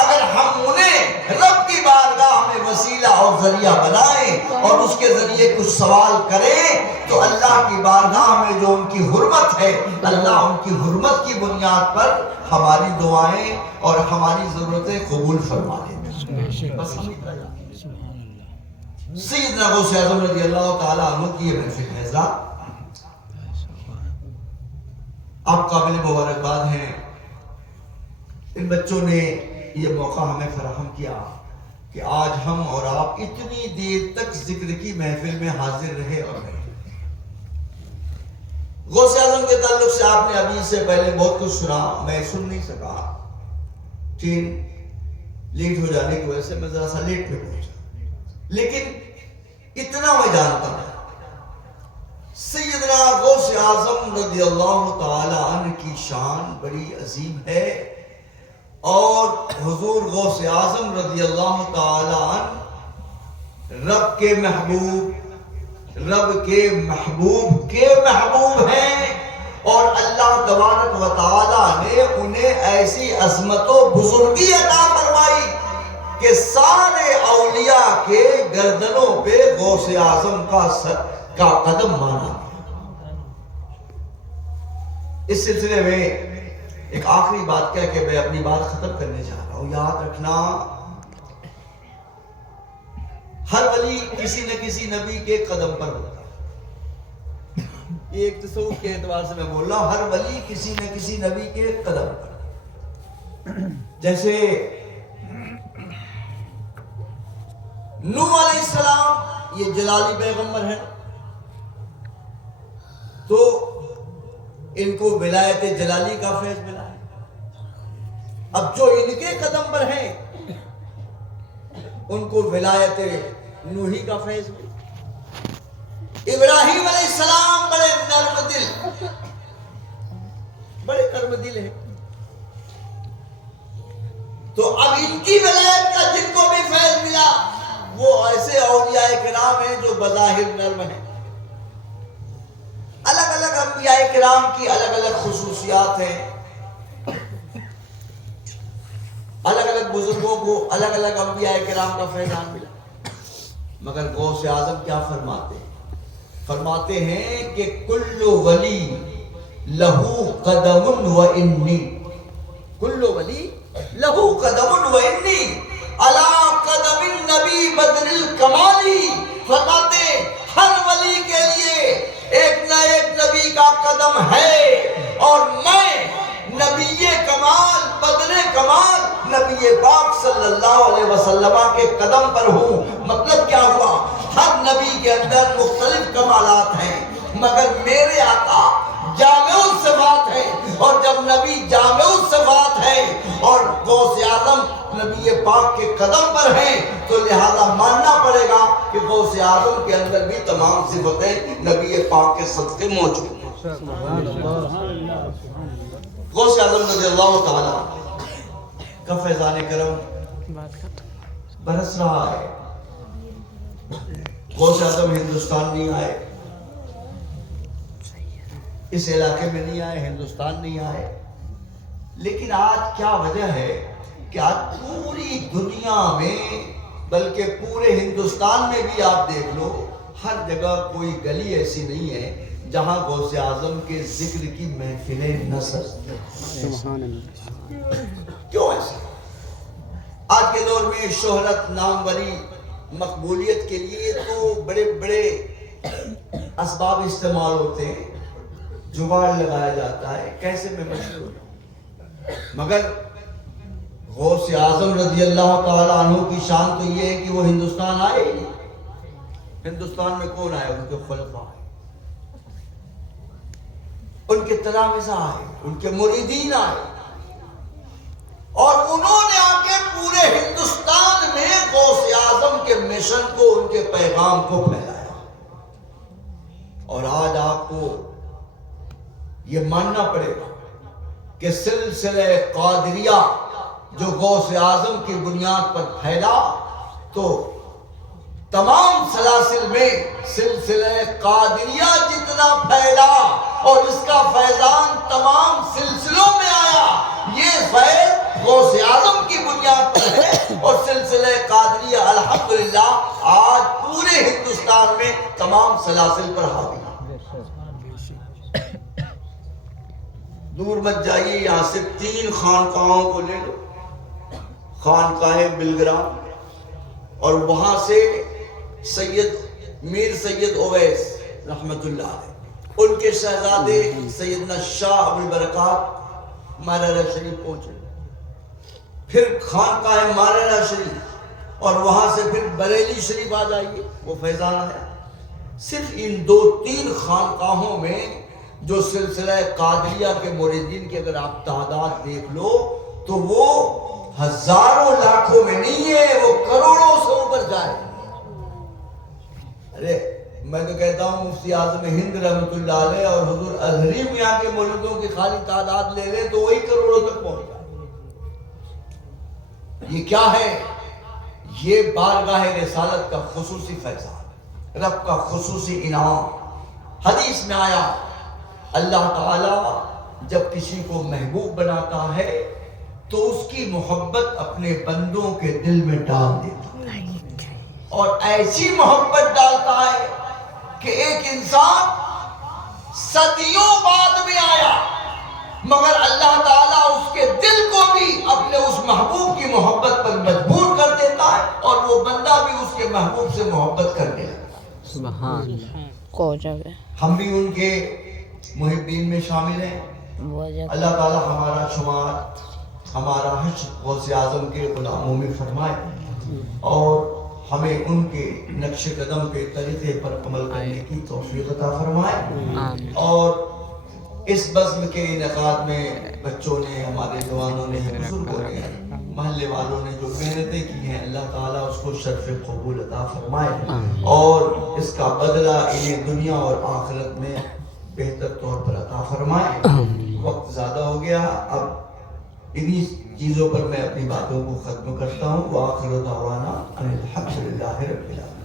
اگر ہم انہیں رب کی بارگاہ میں وسیلہ اور ذریعہ بنائیں اور اس کے ذریعے کچھ سوال کریں تو اللہ کی بارگاہ میں جو ان کی حرمت ہے، اللہ ان کی حرمت کی بنیاد پر ہماری دعائیں اور ہماری ضرورتیں قبول فرما لیتے ہیں۔ بس ہم اتنا جانتے ہیں۔ سیدنا غوث اعظم رضی اللہ تعالیٰ عنہ کی یہ محفل ہے حضرات، آپ قابل مبارکباد ہیں۔ ان بچوں نے یہ موقع ہمیں فراہم کیا کہ آج ہم اور آپ اتنی دیر تک ذکر کی محفل میں حاضر رہے اور رہے۔ غوث اعظم کے تعلق سے آپ نے ابھی سے پہلے بہت کچھ سنا، میں سن نہیں سکا، ٹرین لیٹ ہو جانے کی وجہ سے میں ذرا سا لیٹ میں پہنچا، لیکن اتنا میں جانتا ہوں سیدنا غوث اعظم رضی اللہ تعالی عنہ کی شان بڑی عظیم ہے، اور حضور غوث اعظم رضی اللہ تعالی عنہ رب کے محبوب ہیں، اور اللہ تبارک و تعالی نے انہیں ایسی عظمت و بزرگی عطا فرمائی کہ سارے اولیاء کے گردنوں پہ غوث اعظم کا قدم مانا۔ اس سلسلے میں ایک آخری بات کہہ کے میں اپنی بات ختم کرنے جا رہا ہوں۔ یاد رکھنا، ہر ولی کسی نہ کسی نبی کے قدم پر ہوتا ہے، یہ ایک تصوف کے اعتبار سے میں بول رہا ہوں، ہر ولی کسی نہ کسی نبی کے قدم پر۔ جیسے نوح علیہ السلام یہ جلالی پیغمبر ہیں، تو ان کو ولایت جلالی کا فیض ملا ہے۔ اب جو ان کے قدم پر ہیں ان کو ولایت نوحی کا فیض ملا۔ ابراہیم علیہ السلام بڑے نرم دل ہیں، تو اب ان کی ولایت کا جن کو بھی فیض ملا وہ ایسے اولیاء کرام ہیں جو بظاہر نرم ہیں۔ الگ الگ انبیاء کرام کی الگ الگ خصوصیات ہیں، الگ الگ بزرگوں کو الگ الگ انبیاء کرام کا فیضان ملا، مگر غوث اعظم کیا فرماتے ہیں کہ کل ولی لہو قدم و انی، کل ولی لہو قدم و انی علی قدم النبی بدر الکمالی۔ فرماتے ہر ولی کے لیے ایک نہ ایک نبی کا قدم ہے، اور میں نبی کمال بدر کمال نبی پاک صلی اللہ علیہ وسلم کے قدم پر ہوں۔ مطلب کیا ہوا؟ ہر نبی کے اندر مختلف کمالات ہیں، مگر میرے آقا جامع الصفات ہیں، اور جب نبی جامع الصفات ہیں اور غوث اعظم نبی پاک کے قدم پر ہیں تو لہذا ماننا پڑے گا کہ غوث اعظم کے اندر بھی تمام صفتیں نبی پاک کے صدقے موجود ہیں۔ غوث اعظم رضی اللہ تعالیٰ کا فیضان کرم برس رہا ہے. غوث اعظم ہندوستان نہیں آئے, اس علاقے میں نہیں آئے, ہندوستان نہیں آئے, لیکن آج کیا وجہ ہے کہ آج پوری دنیا میں بلکہ پورے ہندوستان میں بھی آپ دیکھ لو, ہر جگہ کوئی گلی ایسی نہیں ہے جہاں غوث اعظم کے ذکر کی محفلیں نہ سجتی. کیوں ایسا؟ آج کے دور میں شہرت, ناموری, مقبولیت کے لیے تو بڑے بڑے اسباب استعمال ہوتے ہیں, جگاڑ لگایا جاتا ہے کیسے میں مشہور ہوں. مگر غوث اعظم رضی اللہ تعالیٰ عنہ کی شان تو یہ ہے کہ وہ ہندوستان آئے ہی نہیں. ہندوستان میں کون آئے؟ ان کے خلفاء آئے, ان کے تلامذہ آئے, ان کے مریدین آئے, اور انہوں نے آ کے پورے ہندوستان میں غوث اعظم کے مشن کو, ان کے پیغام کو پھیلایا. اور آج آپ کو یہ ماننا پڑے گا کہ سلسلہ قادریہ جو غوث اعظم کی بنیاد پر پھیلا, تو تمام سلاسل میں سلسلہ قادریہ جتنا پھیلا اور اس کا فیضان تمام سلسلوں میں آیا, یہ فیض غوث اعظم کی بنیاد پر ہے. اور سلسلہ قادریہ الحمدللہ آج پورے ہندوستان میں تمام سلاسل پر حاوی ہے. دور مت جائیے, یہاں سے 3 خانقاہوں کو لے لو, خانقاہ بلگرام, اور وہاں سے میر سید اویس رحمت اللہ علیہ, ان کے شہزادے سیدنا شاہ ابو البرکات ماررہ شریف پہنچے, پھر خانقاہ ماررہ شریف, اور وہاں سے پھر بریلی شریف آ جائیے, وہ فیضان آیا. صرف ان 2-3 خانقاہوں میں جو سلسلہ قادریہ کے مریدین کی اگر آپ تعداد دیکھ لو تو وہ ہزاروں لاکھوں میں نہیں ہے, وہ کروڑوں سے اوپر جائے. ارے میں تو کہتا ہوں مفتی اعظم ہند رحمت اللہ علیہ اور حضور ازہری میاں کے مریدوں کی خالی تعداد لے لیں تو وہی کروڑوں تک پہنچ جائے. یہ کیا ہے؟ یہ بارگاہ رسالت کا خصوصی فیضان, رب کا خصوصی انعام. حدیث میں آیا اللہ تعالی جب کسی کو محبوب بناتا ہے تو اس کی محبت اپنے بندوں کے دل میں ڈال دیتا ہے, اور ایسی محبت ڈالتا ہے کہ ایک انسان صدیوں بعد میں آیا مگر اللہ تعالیٰ اس کے دل کو بھی اپنے اس محبوب کی محبت پر مجبور کر دیتا ہے, اور وہ بندہ بھی اس کے محبوب سے محبت کرنے لگتا ہے. ہم بھی ان کے محبین میں شامل ہیں. اللہ تعالیٰ ہمارا شمار, ہمارا حشر غوث اعظم کے غلاموں میں فرمائے, اور ہمیں ان کے نقش قدم کے طریقے پر عمل کرنے کی توفیق عطا فرمائے. اور اس بزم کے انعقاد میں بچوں نے, ہمارے جوانوں نے, بزرگوں نے, محلے والوں نے جو محنتیں کی ہیں, اللہ تعالیٰ اس کو شرف قبول عطا فرمائے, اور اس کا بدلہ انہیں دنیا اور آخرت میں بہتر طور پر عطا فرمائے. وقت زیادہ ہو گیا, اب انہی چیزوں پر میں اپنی باتوں کو ختم کرتا ہوں. وآخر دعوانا ان الحمد للہ رب العالمین.